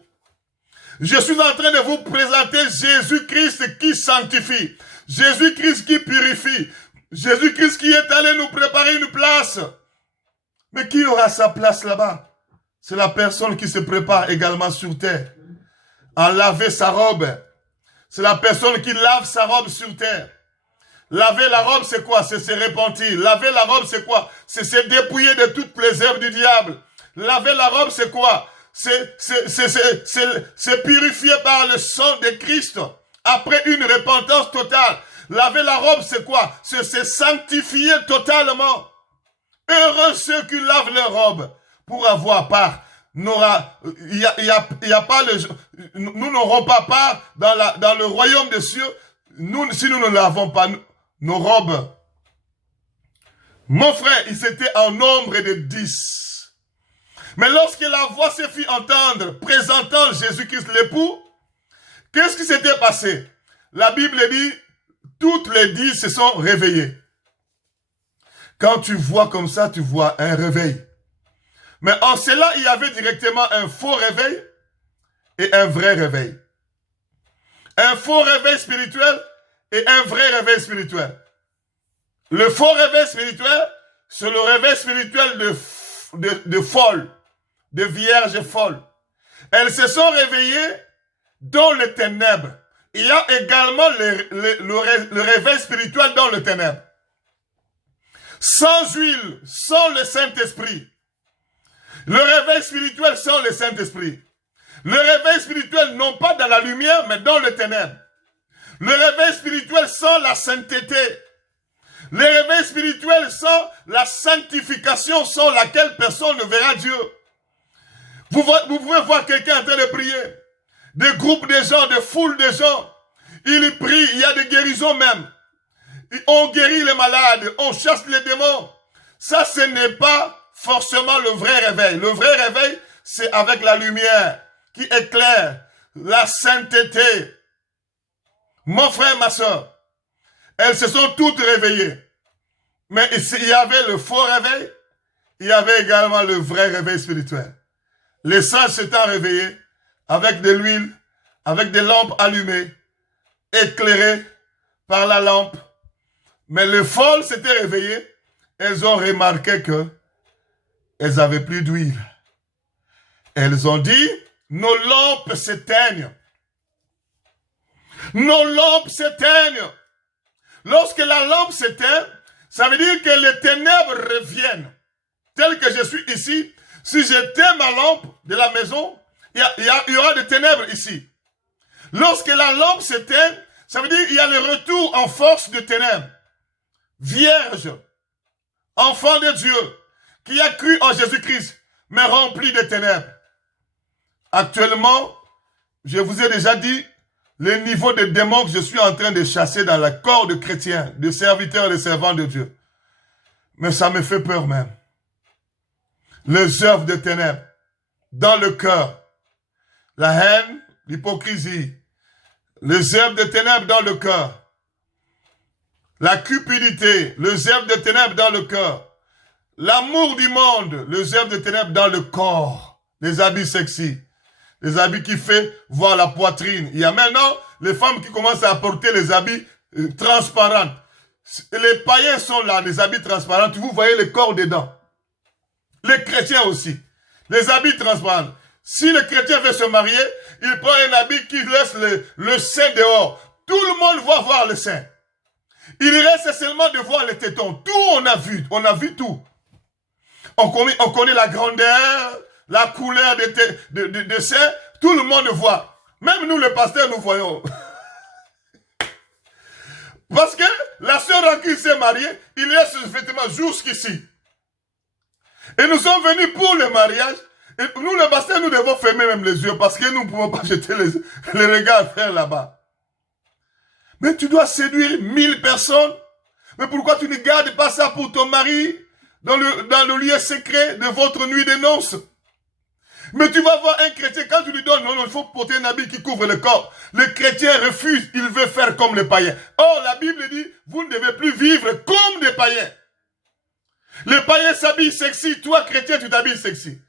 Je suis en train de vous présenter Jésus-Christ qui sanctifie, Jésus-Christ qui purifie, Jésus-Christ qui est allé nous préparer une place. Mais qui aura sa place là-bas? C'est la personne qui se prépare également sur terre, en laver sa robe. C'est la personne qui lave sa robe sur terre. Laver la robe, c'est quoi? C'est se repentir. Laver la robe, c'est quoi? C'est se dépouiller de toutes les œuvres du diable. Laver la robe, c'est quoi? C'est purifier par le sang de Christ. Après une repentance totale. Laver la robe, c'est quoi? C'est se sanctifier totalement. Heureux ceux qui lavent leur robe pour avoir part. Nous n'aurons pas part dans le royaume des cieux si nous ne lavons pas nos robes. Mon frère, il s'était en nombre de 10. Mais lorsque la voix se fit entendre présentant Jésus-Christ l'époux, qu'est-ce qui s'était passé? La Bible dit, toutes les 10 se sont réveillées. Quand tu vois comme ça, tu vois un réveil. Mais en cela, il y avait directement un faux réveil et un vrai réveil. Un faux réveil spirituel et un vrai réveil spirituel. Le faux réveil spirituel, c'est le réveil spirituel de folles, de vierges folles. Elles se sont réveillées dans les ténèbres. Il y a également le réveil spirituel dans les ténèbres. Sans huile, sans le Saint-Esprit. Le réveil spirituel sans le Saint-Esprit. Le réveil spirituel non pas dans la lumière, mais dans le ténèbre. Le réveil spirituel sans la sainteté. Le réveil spirituel sans la sanctification sans laquelle personne ne verra Dieu. Vous pouvez voir quelqu'un en train de prier. Des groupes de gens, des foules de gens. Ils prient, il y a des guérisons même. On guérit les malades, on chasse les démons. Ça, ce n'est pas forcément le vrai réveil. Le vrai réveil, c'est avec la lumière qui éclaire, la sainteté. Mon frère, ma soeur, elles se sont toutes réveillées. Mais il y avait le faux réveil, il y avait également le vrai réveil spirituel. Les saints s'étant réveillés avec de l'huile, avec des lampes allumées, éclairées par la lampe. Mais les folles s'étaient réveillées, elles ont remarqué que elles n'avaient plus d'huile. Elles ont dit, nos lampes s'éteignent. Nos lampes s'éteignent. Lorsque la lampe s'éteint, ça veut dire que les ténèbres reviennent. Tel que je suis ici, si j'éteins ma lampe de la maison, il y aura des ténèbres ici. Lorsque la lampe s'éteint, ça veut dire qu'il y a le retour en force de ténèbres. Vierge, enfant de Dieu, qui a cru en Jésus-Christ, mais rempli de ténèbres. Actuellement, je vous ai déjà dit le niveau de démons que je suis en train de chasser dans le corps de chrétiens, de serviteurs et de servants de Dieu. Mais ça me fait peur même. Les œuvres de ténèbres dans le cœur, la haine, l'hypocrisie, les œuvres de ténèbres dans le cœur, la cupidité, les œuvres de ténèbres dans le cœur, l'amour du monde, les œuvres de ténèbres dans le corps, les habits sexy, les habits qui font voir la poitrine. Il y a maintenant les femmes qui commencent à porter les habits transparents. Les païens sont là, les habits transparents, vous voyez le corps dedans. Les chrétiens aussi, les habits transparents. Si le chrétien veut se marier, il prend un habit qui laisse le sein dehors. Tout le monde va voir le sein. Il reste seulement de voir les tétons. Tout on a vu tout. On connaît la grandeur, la couleur de sein, tout le monde voit. Même nous les pasteurs, nous voyons. Parce que la sœur en qui s'est mariée, il laisse ses vêtements jusqu'ici. Et nous sommes venus pour le mariage. Et nous les pasteurs, nous devons fermer même les yeux parce que nous ne pouvons pas jeter les regards frères là-bas. Mais tu dois séduire 1000 personnes. Mais pourquoi tu ne gardes pas ça pour ton mari dans le lieu secret de votre nuit de noces? Mais tu vas voir un chrétien, quand tu lui donnes, non, il faut porter un habit qui couvre le corps. Le chrétien refuse, il veut faire comme les païens. Or, la Bible dit, vous ne devez plus vivre comme des païens. Les païens s'habillent sexy, toi, chrétien, tu t'habilles sexy.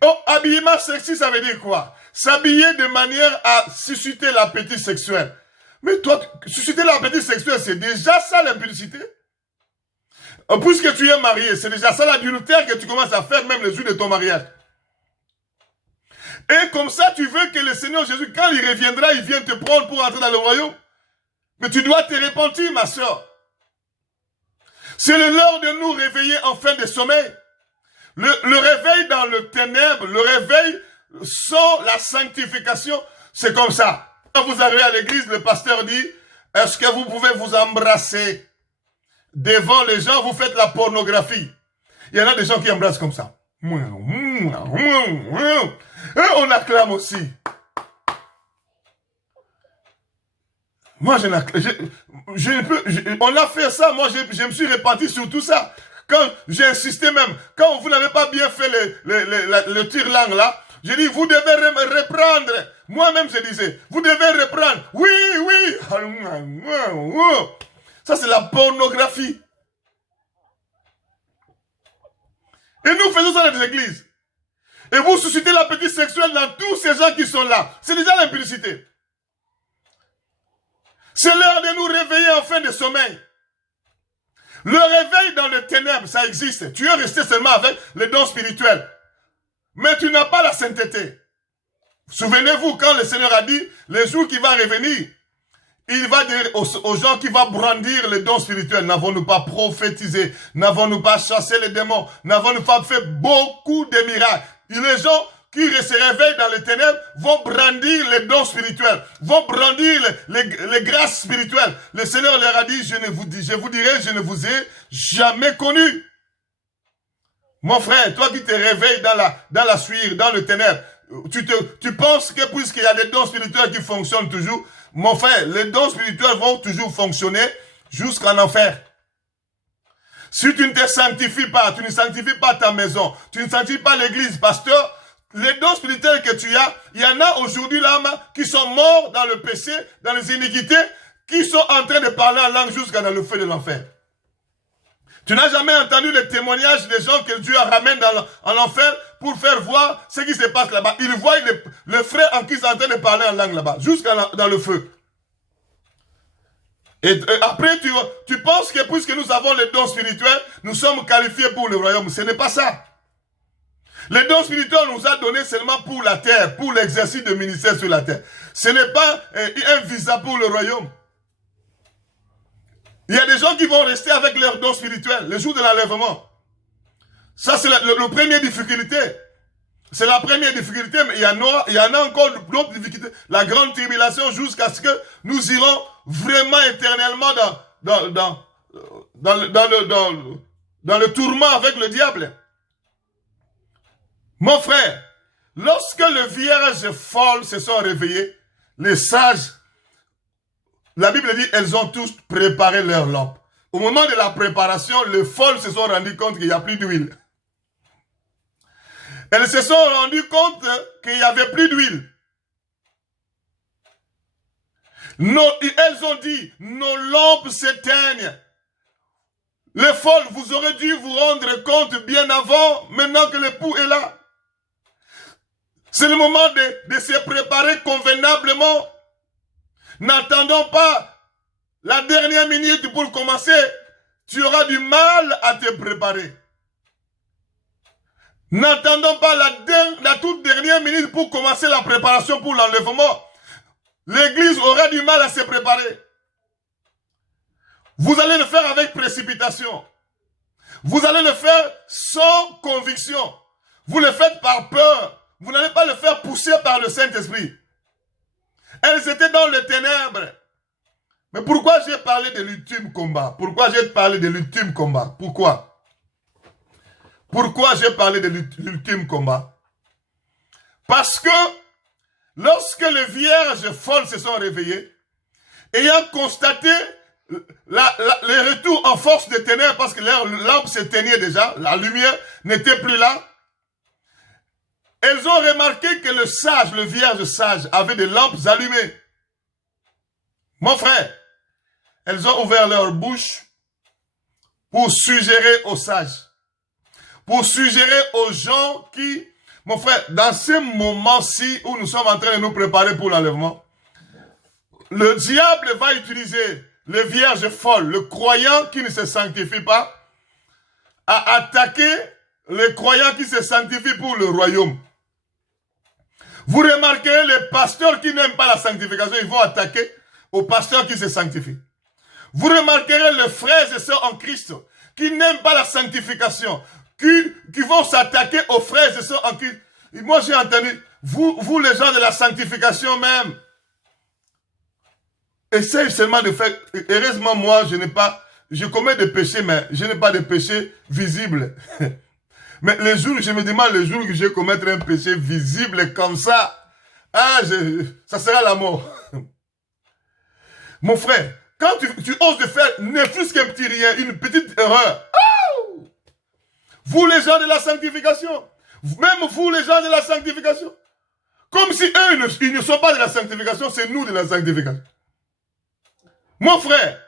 Oh, habillement sexy, ça veut dire quoi? S'habiller de manière à susciter l'appétit sexuel. Mais toi, susciter l'appétit sexuel, c'est déjà ça l'impudicité. Puisque tu es marié, c'est déjà ça l'adultère que tu commences à faire même les jours de ton mariage. Et comme ça, tu veux que le Seigneur Jésus, quand il reviendra, il vienne te prendre pour entrer dans le royaume. Mais tu dois te repentir, ma soeur. C'est l'heure de nous réveiller en fin de sommeil. Le réveil dans le ténèbre, le réveil sans la sanctification, c'est comme ça. Quand vous arrivez à l'église, le pasteur dit, est-ce que vous pouvez vous embrasser? Devant les gens, vous faites la pornographie. Il y en a des gens qui embrassent comme ça. Et on acclame aussi. Moi, on a fait ça, moi je me suis repenti sur tout ça. Quand j'ai insisté même, quand vous n'avez pas bien fait le tire-langue là, j'ai dit, vous devez reprendre. Moi-même, je disais, vous devez reprendre. Oui, oui. Ça, c'est la pornographie. Et nous faisons ça dans les églises. Et vous suscitez l'appétit sexuel dans tous ces gens qui sont là. C'est déjà l'impudicité. C'est l'heure de nous réveiller en fin de sommeil. Le réveil dans les ténèbres, ça existe. Tu es resté seulement avec les dons spirituels. Mais tu n'as pas la sainteté. Souvenez-vous quand le Seigneur a dit, le jour qui va revenir, il va dire aux gens qui vont brandir les dons spirituels, n'avons-nous pas prophétisé, n'avons-nous pas chassé les démons, n'avons-nous pas fait beaucoup de miracles. Et les gens qui se réveillent dans les ténèbres vont brandir les dons spirituels, vont brandir les grâces spirituelles. Le Seigneur leur a dit, je vous dirai, je ne vous ai jamais connu. Mon frère, toi qui te réveilles dans la suire, dans le ténèbre, tu penses que puisqu'il y a des dons spirituels qui fonctionnent toujours, mon frère, les dons spirituels vont toujours fonctionner jusqu'en enfer. Si tu ne te sanctifies pas, tu ne sanctifies pas ta maison, tu ne sanctifies pas l'église, pasteur, les dons spirituels que tu as, il y en a aujourd'hui là qui sont morts dans le péché, dans les iniquités, qui sont en train de parler en langue jusqu'à dans le feu de l'enfer. Tu n'as jamais entendu le témoignage des gens que Dieu ramène en enfer pour faire voir ce qui se passe là-bas. Ils voient le frère en qui ils sont en train de parler en langue là-bas, jusqu'à dans le feu. Et après, tu penses que puisque nous avons les dons spirituels, nous sommes qualifiés pour le royaume. Ce n'est pas ça. Les dons spirituels nous a donné seulement pour la terre, pour l'exercice de ministère sur la terre. Ce n'est pas un visa pour le royaume. Il y a des gens qui vont rester avec leurs dons spirituels, le jour de l'enlèvement. Ça, c'est la première difficulté. C'est la première difficulté, mais il y en a encore d'autres difficultés. La grande tribulation jusqu'à ce que nous irons vraiment éternellement dans le tourment avec le diable. Mon frère, lorsque les vierges folles se sont réveillées, les sages, la Bible dit, elles ont tous préparé leur lampe. Au moment de la préparation, les folles se sont rendues compte qu'il n'y a plus d'huile. Elles se sont rendues compte qu'il n'y avait plus d'huile. Elles ont dit, nos lampes s'éteignent. Les folles, vous aurez dû vous rendre compte bien avant, maintenant que l'époux est là. C'est le moment de se préparer convenablement. N'attendons pas la dernière minute pour commencer. Tu auras du mal à te préparer. N'attendons pas la toute dernière minute pour commencer la préparation pour l'enlèvement. L'église aura du mal à se préparer. Vous allez le faire avec précipitation. Vous allez le faire sans conviction. Vous le faites par peur. Vous n'allez pas le faire pousser par le Saint-Esprit. Elles étaient dans les ténèbres. Mais pourquoi j'ai parlé de l'ultime combat? Pourquoi j'ai parlé de l'ultime combat? Pourquoi? Pourquoi j'ai parlé de l'ultime combat? Parce que lorsque les vierges folles se sont réveillées, ayant constaté le retour en force des ténèbres, parce que leur lampe s'éteignait déjà, la lumière n'était plus là, elles ont remarqué que le sage, le vierge sage, avait des lampes allumées. Mon frère, elles ont ouvert leur bouche pour suggérer aux sages, pour suggérer aux gens qui, mon frère, dans ce moment-ci où nous sommes en train de nous préparer pour l'enlèvement, le diable va utiliser les vierges folles, le croyant qui ne se sanctifie pas, à attaquer les croyants qui se sanctifient pour le royaume. Vous remarquez, les pasteurs qui n'aiment pas la sanctification, ils vont attaquer aux pasteurs qui se sanctifient. Vous remarquerez les frères et sœurs en Christ qui n'aiment pas la sanctification, qui vont s'attaquer aux frères et sœurs en Christ. Et moi, j'ai entendu, vous les gens de la sanctification même, essayez seulement de faire. Heureusement, moi, je commets des péchés, mais je n'ai pas de péchés visibles. Mais les jours, je me demande les jours que je vais commettre un péché visible comme ça, ça sera la mort. Mon frère, quand tu oses de faire ne fût-ce qu'un petit rien, une petite erreur, vous les gens de la sanctification, même vous les gens de la sanctification, comme si eux, ils ne sont pas de la sanctification, c'est nous de la sanctification. Mon frère,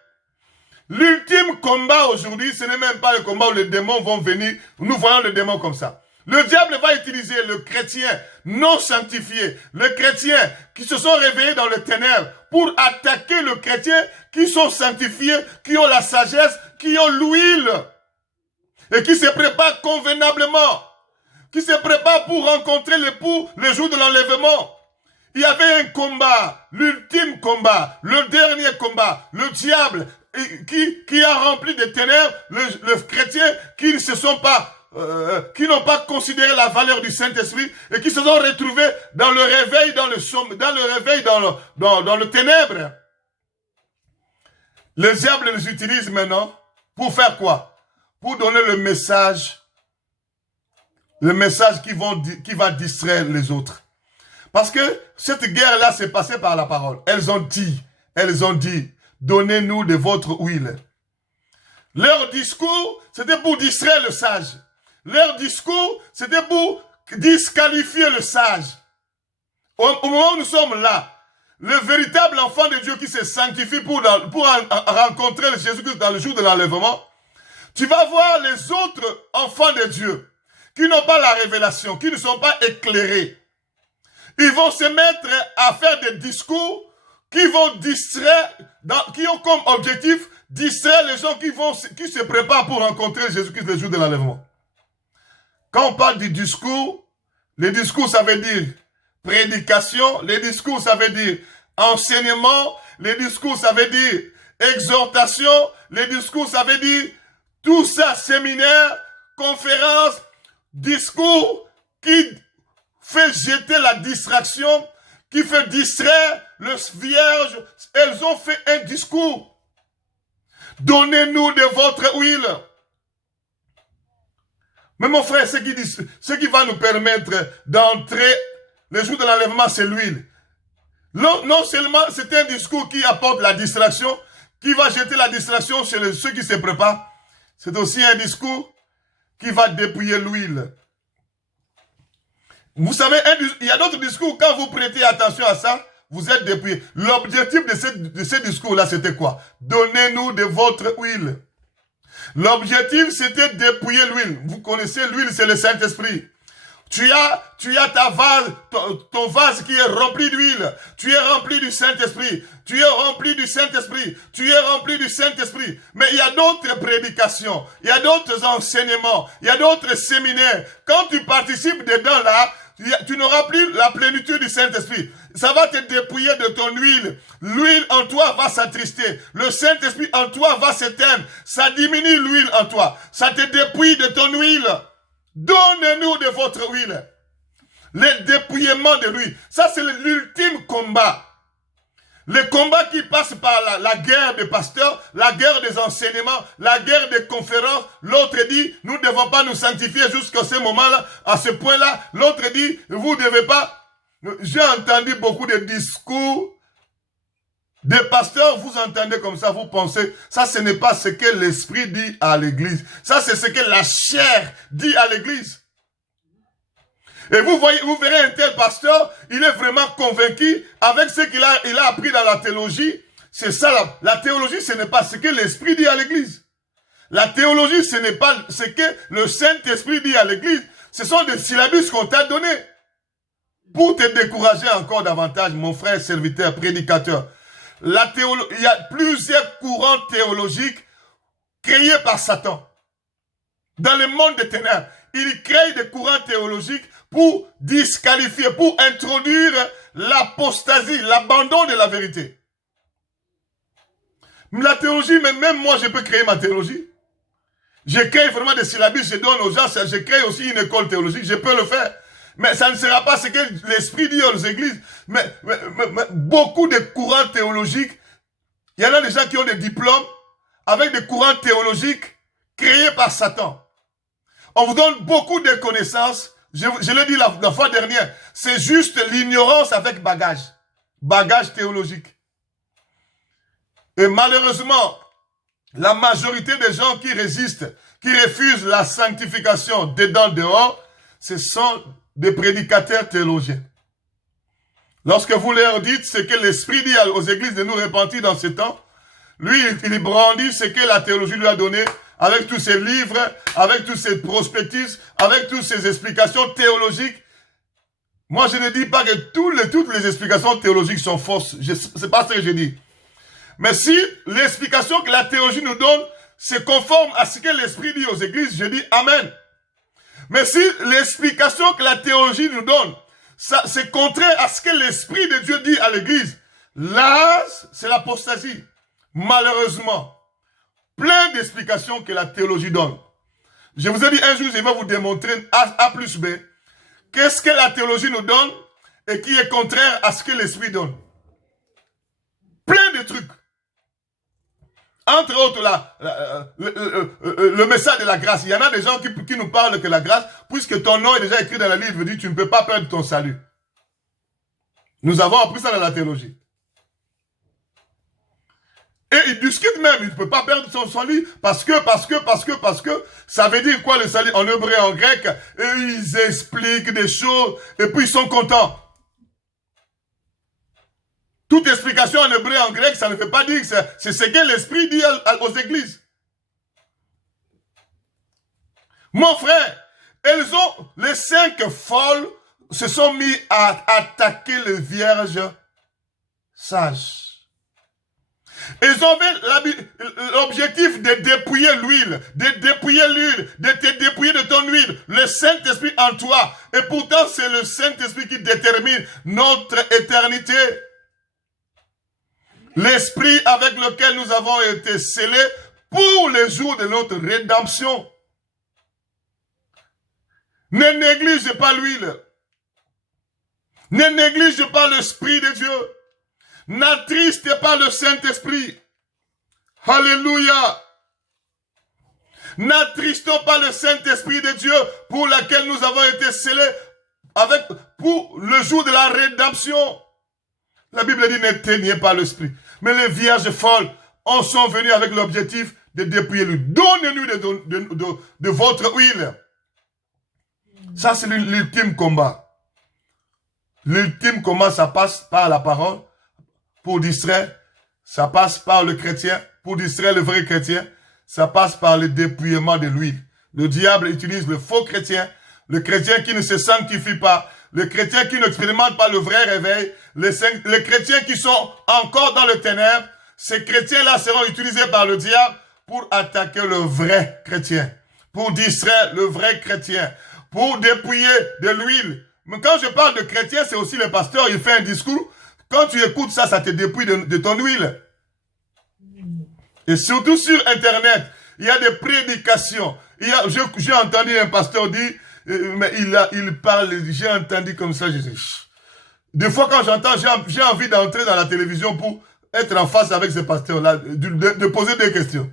l'ultime combat aujourd'hui, ce n'est même pas le combat où les démons vont venir. Nous voyons les démons comme ça. Le diable va utiliser le chrétien non sanctifié, le chrétien qui se sont réveillés dans le ténèbres pour attaquer le chrétien qui sont sanctifiés, qui ont la sagesse, qui ont l'huile et qui se préparent convenablement, qui se préparent pour rencontrer l'époux le jour de l'enlèvement. Il y avait un combat, l'ultime combat, le dernier combat, le diable qui a rempli de ténèbres les chrétiens qui ne se sont pas, qui n'ont pas considéré la valeur du Saint-Esprit et qui se sont retrouvés dans le réveil, dans le ténèbre. Le diable les utilise maintenant pour faire quoi? Pour donner le message qui va distraire les autres. Parce que cette guerre-là s'est passée par la parole. Elles ont dit, donnez-nous de votre huile. Leur discours, c'était pour distraire le sage. Leur discours, c'était pour disqualifier le sage. Au moment où nous sommes là, le véritable enfant de Dieu qui se sanctifie pour rencontrer Jésus-Christ dans le jour de l'enlèvement, tu vas voir les autres enfants de Dieu qui n'ont pas la révélation, qui ne sont pas éclairés. Ils vont se mettre à faire des discours qui vont distraire, qui ont comme objectif distraire les gens qui se préparent pour rencontrer Jésus-Christ le jour de l'enlèvement. Quand on parle du discours, les discours ça veut dire prédication, les discours ça veut dire enseignement, les discours ça veut dire exhortation, les discours ça veut dire tout ça, séminaire, conférence, discours qui fait jeter la distraction, qui fait distraire les vierges. Elles ont fait un discours. Donnez-nous de votre huile. Mais mon frère, ce qui va nous permettre d'entrer le jour de l'enlèvement, c'est l'huile. Non seulement c'est un discours qui apporte la distraction, qui va jeter la distraction chez ceux qui se préparent, c'est aussi un discours qui va dépouiller l'huile. Vous savez, il y a d'autres discours, quand vous prêtez attention à ça, vous êtes dépouillé. L'objectif de ce discours-là, c'était quoi? Donnez-nous de votre huile. L'objectif, c'était dépouiller l'huile. Vous connaissez l'huile, c'est le Saint-Esprit. Tu as ton vase qui est rempli d'huile. Tu es rempli du Saint-Esprit. Tu es rempli du Saint-Esprit. Tu es rempli du Saint-Esprit. Mais il y a d'autres prédications. Il y a d'autres enseignements. Il y a d'autres séminaires. Quand tu participes dedans là, tu n'auras plus la plénitude du Saint-Esprit. Ça va te dépouiller de ton huile. L'huile en toi va s'attrister. Le Saint-Esprit en toi va s'éteindre. Ça diminue l'huile en toi. Ça te dépouille de ton huile. Donnez-nous de votre huile. Le dépouillement de l'huile. Ça, c'est l'ultime combat. Le combat qui passe par la guerre des pasteurs, la guerre des enseignements, la guerre des conférences. L'autre dit, nous ne devons pas nous sanctifier jusqu'à ce moment-là, à ce point-là. L'autre dit, vous ne devez pas. J'ai entendu beaucoup de discours des pasteurs, vous entendez comme ça, vous pensez, ça ce n'est pas ce que l'esprit dit à l'église. Ça c'est ce que la chair dit à l'église. Et vous verrez un tel pasteur, il est vraiment convaincu avec ce qu'il a appris dans la théologie. C'est ça, la théologie, ce n'est pas ce que l'Esprit dit à l'Église. La théologie, ce n'est pas ce que le Saint-Esprit dit à l'Église. Ce sont des syllabus qu'on t'a donnés. Pour te décourager encore davantage, mon frère, serviteur, prédicateur. Il y a plusieurs courants théologiques créés par Satan. Dans le monde des ténèbres, il crée des courants théologiques pour disqualifier, pour introduire l'apostasie, l'abandon de la vérité. La théologie, même moi, je peux créer ma théologie. Je crée vraiment des syllabus, je donne aux gens, je crée aussi une école théologique, je peux le faire. Mais ça ne sera pas ce que l'Esprit dit aux églises. Mais beaucoup de courants théologiques, il y en a des gens qui ont des diplômes avec des courants théologiques créés par Satan. On vous donne beaucoup de connaissances. Je l'ai dit la fois dernière. C'est juste l'ignorance avec bagage. Bagage théologique. Et malheureusement, la majorité des gens qui résistent, qui refusent la sanctification dedans dehors, ce sont des prédicateurs théologiens. Lorsque vous leur dites ce que l'Esprit dit aux églises de nous repentir dans ce temps, lui, il brandit ce que la théologie lui a donné, avec tous ses livres, avec tous ses prospectus, avec toutes ses explications théologiques. Moi, je ne dis pas que toutes les explications théologiques sont fausses. C'est pas ce que je dis. Mais si l'explication que la théologie nous donne se conforme à ce que l'Esprit dit aux églises, je dis Amen. Mais si l'explication que la théologie nous donne, c'est contraire à ce que l'Esprit de Dieu dit à l'église, là, c'est l'apostasie. Malheureusement, plein d'explications que la théologie donne. Je vous ai dit un jour, je vais vous démontrer A plus B, qu'est-ce que la théologie nous donne et qui est contraire à ce que l'Esprit donne. Plein de trucs. Entre autres, le message de la grâce. Il y en a des gens qui nous parlent que la grâce, puisque ton nom est déjà écrit dans la livre, dit tu ne peux pas perdre ton salut. Nous avons appris ça dans la théologie. Et ils discutent même, il ne peut pas perdre son salut parce que, ça veut dire quoi le salut en hébreu et en grec? Et ils expliquent des choses et puis ils sont contents. Toute explication en hébreu et en grec, ça ne veut pas dire que c'est ce que l'Esprit dit aux églises. Mon frère, les 5 folles se sont mis à attaquer les vierges sages. Ils avaient l'objectif de dépouiller l'huile, de te dépouiller de ton huile, le Saint-Esprit en toi. Et pourtant, c'est le Saint-Esprit qui détermine notre éternité. L'Esprit avec lequel nous avons été scellés pour les jours de notre rédemption. Ne néglige pas l'huile. Ne néglige pas l'Esprit de Dieu. N'attriste pas le Saint-Esprit. Alléluia. N'attristons pas le Saint-Esprit de Dieu pour lequel nous avons été scellés pour le jour de la rédemption. La Bible dit n'éteignez pas l'Esprit. Mais les vierges folles sont venues avec l'objectif de dépouiller l'huile. Donnez-nous de votre huile. Ça, c'est l'ultime combat. L'ultime combat, ça passe par la parole pour distraire. Ça passe par le chrétien pour distraire le vrai chrétien. Ça passe par le dépouillement de l'huile. Le diable utilise le faux chrétien, le chrétien qui ne se sanctifie pas, le chrétien qui n'expérimente pas le vrai réveil, les chrétiens qui sont encore dans le ténèbre. Ces chrétiens-là seront utilisés par le diable pour attaquer le vrai chrétien, pour distraire le vrai chrétien, pour dépouiller de l'huile. Mais quand je parle de chrétien, c'est aussi le pasteur, il fait un discours. Quand tu écoutes ça, ça te dépouille de ton huile. Et surtout sur Internet, il y a des prédications. J'ai entendu un pasteur dire, mais il parle, j'ai entendu comme ça, des fois quand j'entends, j'ai envie d'entrer dans la télévision pour être en face avec ce pasteur-là, de poser des questions.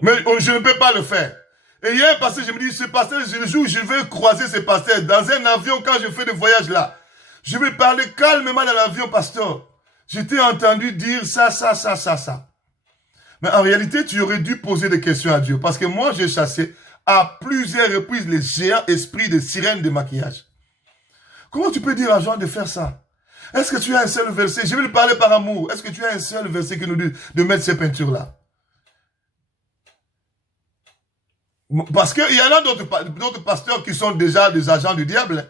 Mais je ne peux pas le faire. Et il y a un pasteur, je me dis, ce pasteur, le jour où je veux croiser ce pasteur, dans un avion, quand je fais des voyages là, je vais parler calmement dans l'avion, pasteur. Je t'ai entendu dire ça. Mais en réalité, tu aurais dû poser des questions à Dieu. Parce que moi, j'ai chassé à plusieurs reprises les géants esprits de sirènes de maquillage. Comment tu peux dire à Jean de faire ça? Est-ce que tu as un seul verset? Je vais lui parler par amour. Est-ce que tu as un seul verset qui nous dit de mettre ces peintures-là? Parce qu'il y en a d'autres pasteurs qui sont déjà des agents du diable.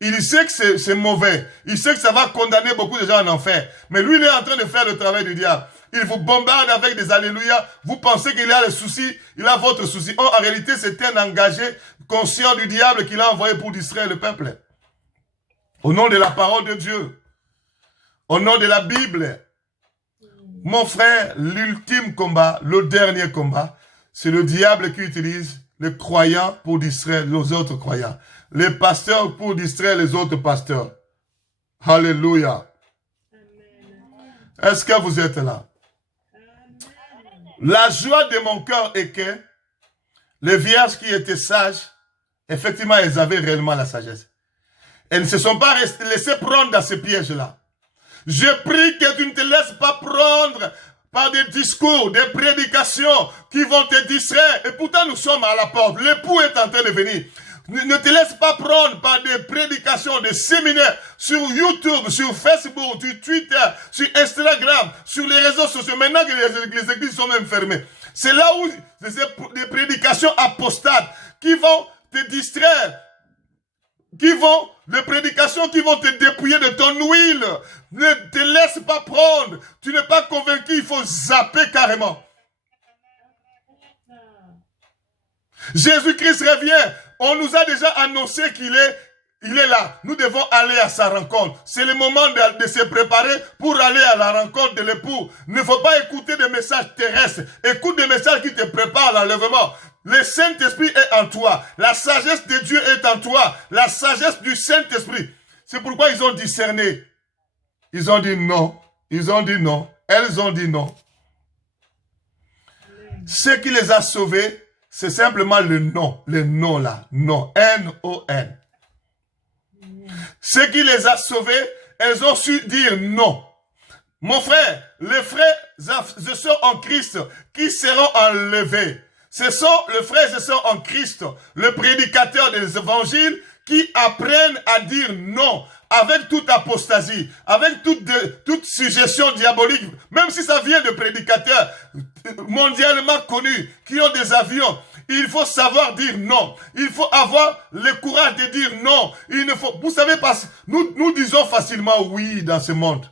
Il sait que c'est mauvais. Il sait que ça va condamner beaucoup de gens en enfer. Mais lui, il est en train de faire le travail du diable. Il vous bombarde avec des alléluia. Vous pensez qu'il a le souci. Il a votre souci. Oh, en réalité, c'est un engagé conscient du diable qu'il a envoyé pour distraire le peuple. Au nom de la parole de Dieu. Au nom de la Bible. Mon frère, l'ultime combat, le dernier combat, c'est le diable qui utilise les croyants pour distraire les autres croyants. Les pasteurs pour distraire les autres pasteurs. Alléluia. Est-ce que vous êtes là? La joie de mon cœur est que les vierges qui étaient sages, effectivement, elles avaient réellement la sagesse. Elles ne se sont pas laissées prendre dans ces pièges-là. Je prie que tu ne te laisses pas prendre par des discours, des prédications qui vont te distraire. Et pourtant, nous sommes à la porte. L'époux est en train de venir. Ne te laisse pas prendre par des prédications, des séminaires sur YouTube, sur Facebook, sur Twitter, sur Instagram, sur les réseaux sociaux. Maintenant que les églises sont même fermées. C'est là où des prédications apostates qui vont te distraire, des prédications qui vont te dépouiller de ton huile. Ne te laisse pas prendre. Tu n'es pas convaincu, il faut zapper carrément. Jésus-Christ revient. On nous a déjà annoncé qu'il est là. Nous devons aller à sa rencontre. C'est le moment de se préparer pour aller à la rencontre de l'époux. Il ne faut pas écouter des messages terrestres. Écoute des messages qui te préparent à l'enlèvement. Le Saint-Esprit est en toi. La sagesse de Dieu est en toi. La sagesse du Saint-Esprit. C'est pourquoi ils ont discerné. Ils ont dit non. Ils ont dit non. Elles ont dit non. Ce qui les a sauvés, c'est simplement le nom. Le nom là. Non. N-O-N. Ce qui les a sauvés, elles ont su dire non. Mon frère, les frères et sœurs en Christ qui seront enlevés, ce sont les frères et sœurs en Christ, le prédicateur des évangiles, qui apprennent à dire non, avec toute apostasie, avec toute suggestion diabolique, même si ça vient de prédicateurs mondialement connus, qui ont des avions. Il faut savoir dire non. Il faut avoir le courage de dire non. Il ne faut, vous savez, nous disons facilement oui dans ce monde.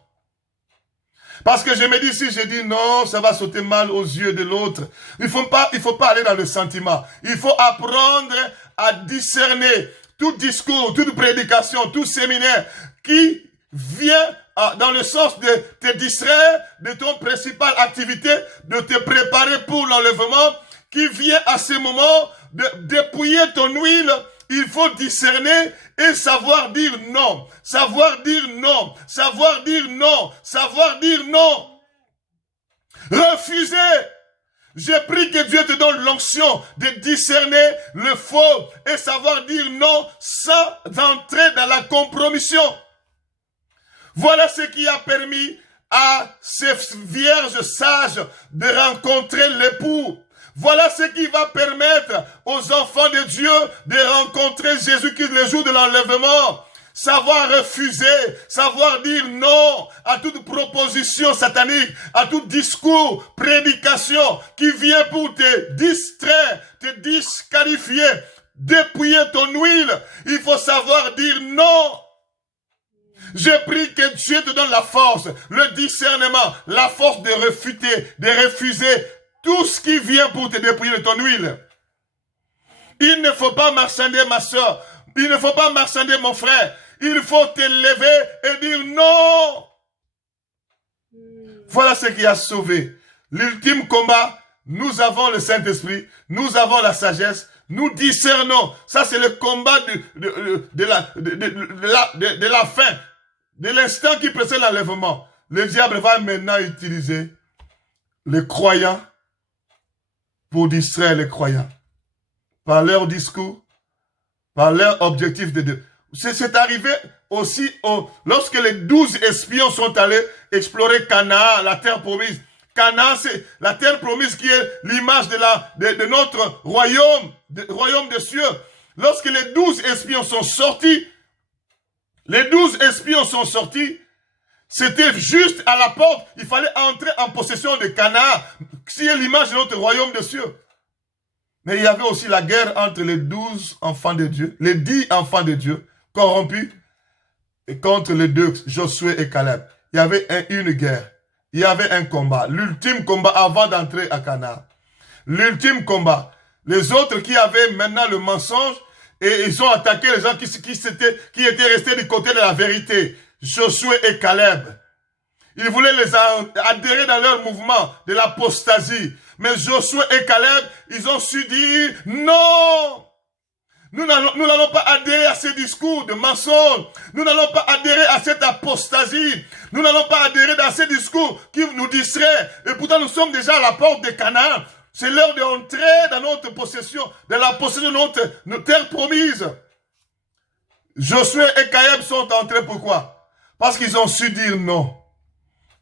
Parce que je me dis, si je dis non, ça va sauter mal aux yeux de l'autre. Il faut pas aller dans le sentiment. Il faut apprendre à discerner tout discours, toute prédication, tout séminaire qui vient dans le sens de te distraire de ton principale activité, de te préparer pour l'enlèvement, qui vient à ce moment de dépouiller ton huile. Il faut discerner et savoir dire non. Savoir dire non. Savoir dire non. Savoir dire non. Refuser. Je prie que Dieu te donne l'onction de discerner le faux et savoir dire non sans entrer dans la compromission. Voilà ce qui a permis à ces vierges sages de rencontrer l'époux. Voilà ce qui va permettre aux enfants de Dieu de rencontrer Jésus-Christ le jour de l'enlèvement. Savoir refuser, savoir dire non à toute proposition satanique, à tout discours, prédication qui vient pour te distraire, te disqualifier, dépouiller ton huile. Il faut savoir dire non. Je prie que Dieu te donne la force, le discernement, la force de refuter, de refuser tout ce qui vient pour te dépouiller de ton huile. Il ne faut pas marchander, ma soeur. Il ne faut pas marchander, mon frère. Il faut te lever et dire non. Voilà ce qui a sauvé. L'ultime combat, nous avons le Saint-Esprit, nous avons la sagesse, nous discernons. Ça, c'est le combat de la fin, de l'instant qui précède l'enlèvement. Le diable va maintenant utiliser les croyants pour distraire les croyants. Par leur discours, par leur objectif de Dieu. C'est arrivé aussi lorsque les 12 espions sont allés explorer Canaan, la terre promise. Canaan, c'est la terre promise qui est l'image de notre royaume, royaume des cieux. Lorsque les 12 espions sont sortis, c'était juste à la porte. Il fallait entrer en possession de Canaan, qui est l'image de notre royaume des cieux. Mais il y avait aussi la guerre entre les 12 enfants de Dieu, les 10 enfants de Dieu, corrompus, et contre les 2, Josué et Caleb. Il y avait une guerre. Il y avait un combat. L'ultime combat avant d'entrer à Canaan. L'ultime combat. Les autres qui avaient maintenant le mensonge, et ils ont attaqué les gens qui étaient restés du côté de la vérité. Josué et Caleb. Ils voulaient les adhérer dans leur mouvement de l'apostasie. Mais Josué et Caleb, ils ont su dire non. Nous n'allons pas adhérer à ces discours de mensonges. Nous n'allons pas adhérer à cette apostasie. Nous n'allons pas adhérer à ces discours qui nous distraient. Et pourtant, nous sommes déjà à la porte de Canaan. C'est l'heure d'entrer dans notre possession, dans la possession de notre terre promise. Josué et Caleb sont entrés pourquoi? Parce qu'ils ont su dire non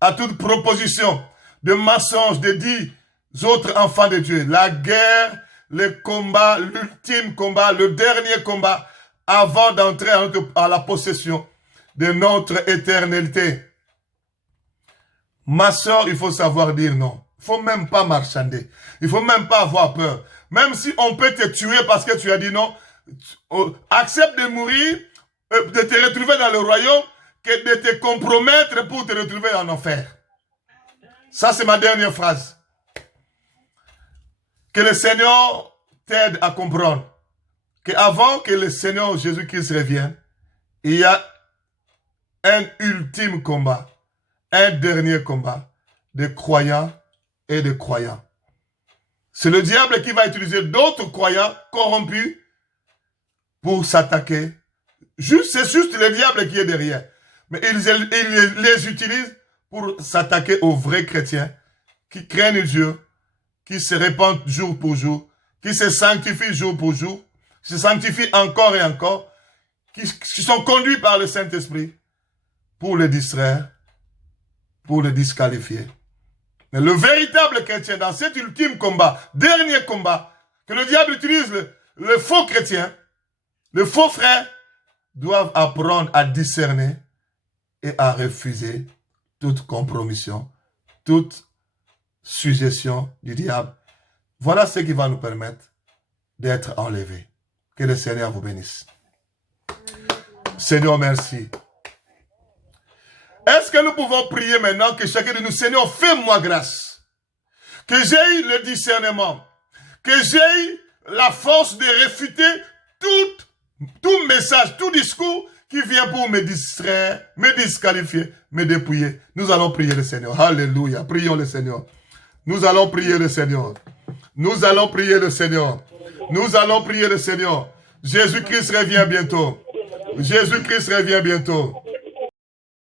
à toute proposition de mensonge de 10 autres enfants de Dieu. La guerre, le combat, l'ultime combat, le dernier combat avant d'entrer à la possession de notre éternité. Ma soeur, il faut savoir dire non. Il ne faut même pas marchander. Il ne faut même pas avoir peur. Même si on peut te tuer parce que tu as dit non, accepte de mourir, de te retrouver dans le royaume, que de te compromettre pour te retrouver en enfer. Ça, c'est ma dernière phrase. Que le Seigneur t'aide à comprendre qu'avant que le Seigneur Jésus-Christ revienne, il y a un ultime combat, un dernier combat de croyants et de croyants. C'est le diable qui va utiliser d'autres croyants corrompus pour s'attaquer. C'est juste le diable qui est derrière. Mais il les utilise pour s'attaquer aux vrais chrétiens qui craignent Dieu, qui se répandent jour pour jour, qui se sanctifient jour pour jour, se sanctifient encore et encore, qui sont conduits par le Saint-Esprit pour les distraire, pour les disqualifier. Mais le véritable chrétien, dans cet ultime combat, dernier combat, que le diable utilise, le faux chrétien, le faux frère, doivent apprendre à discerner et à refuser toute compromission, toute suggestion du diable. Voilà ce qui va nous permettre d'être enlevés. Que le Seigneur vous bénisse. Seigneur, merci. Est-ce que nous pouvons prier maintenant que chacun de nous, Seigneur, fais-moi grâce. Que j'aie le discernement. Que j'aie la force de réfuter tout message, tout discours qui vient pour me distraire, me disqualifier, me dépouiller. Nous allons prier le Seigneur. Alléluia. Prions le Seigneur. Nous allons prier le Seigneur. Nous allons prier le Seigneur. Nous allons prier le Seigneur. Jésus-Christ revient bientôt. Jésus-Christ revient bientôt.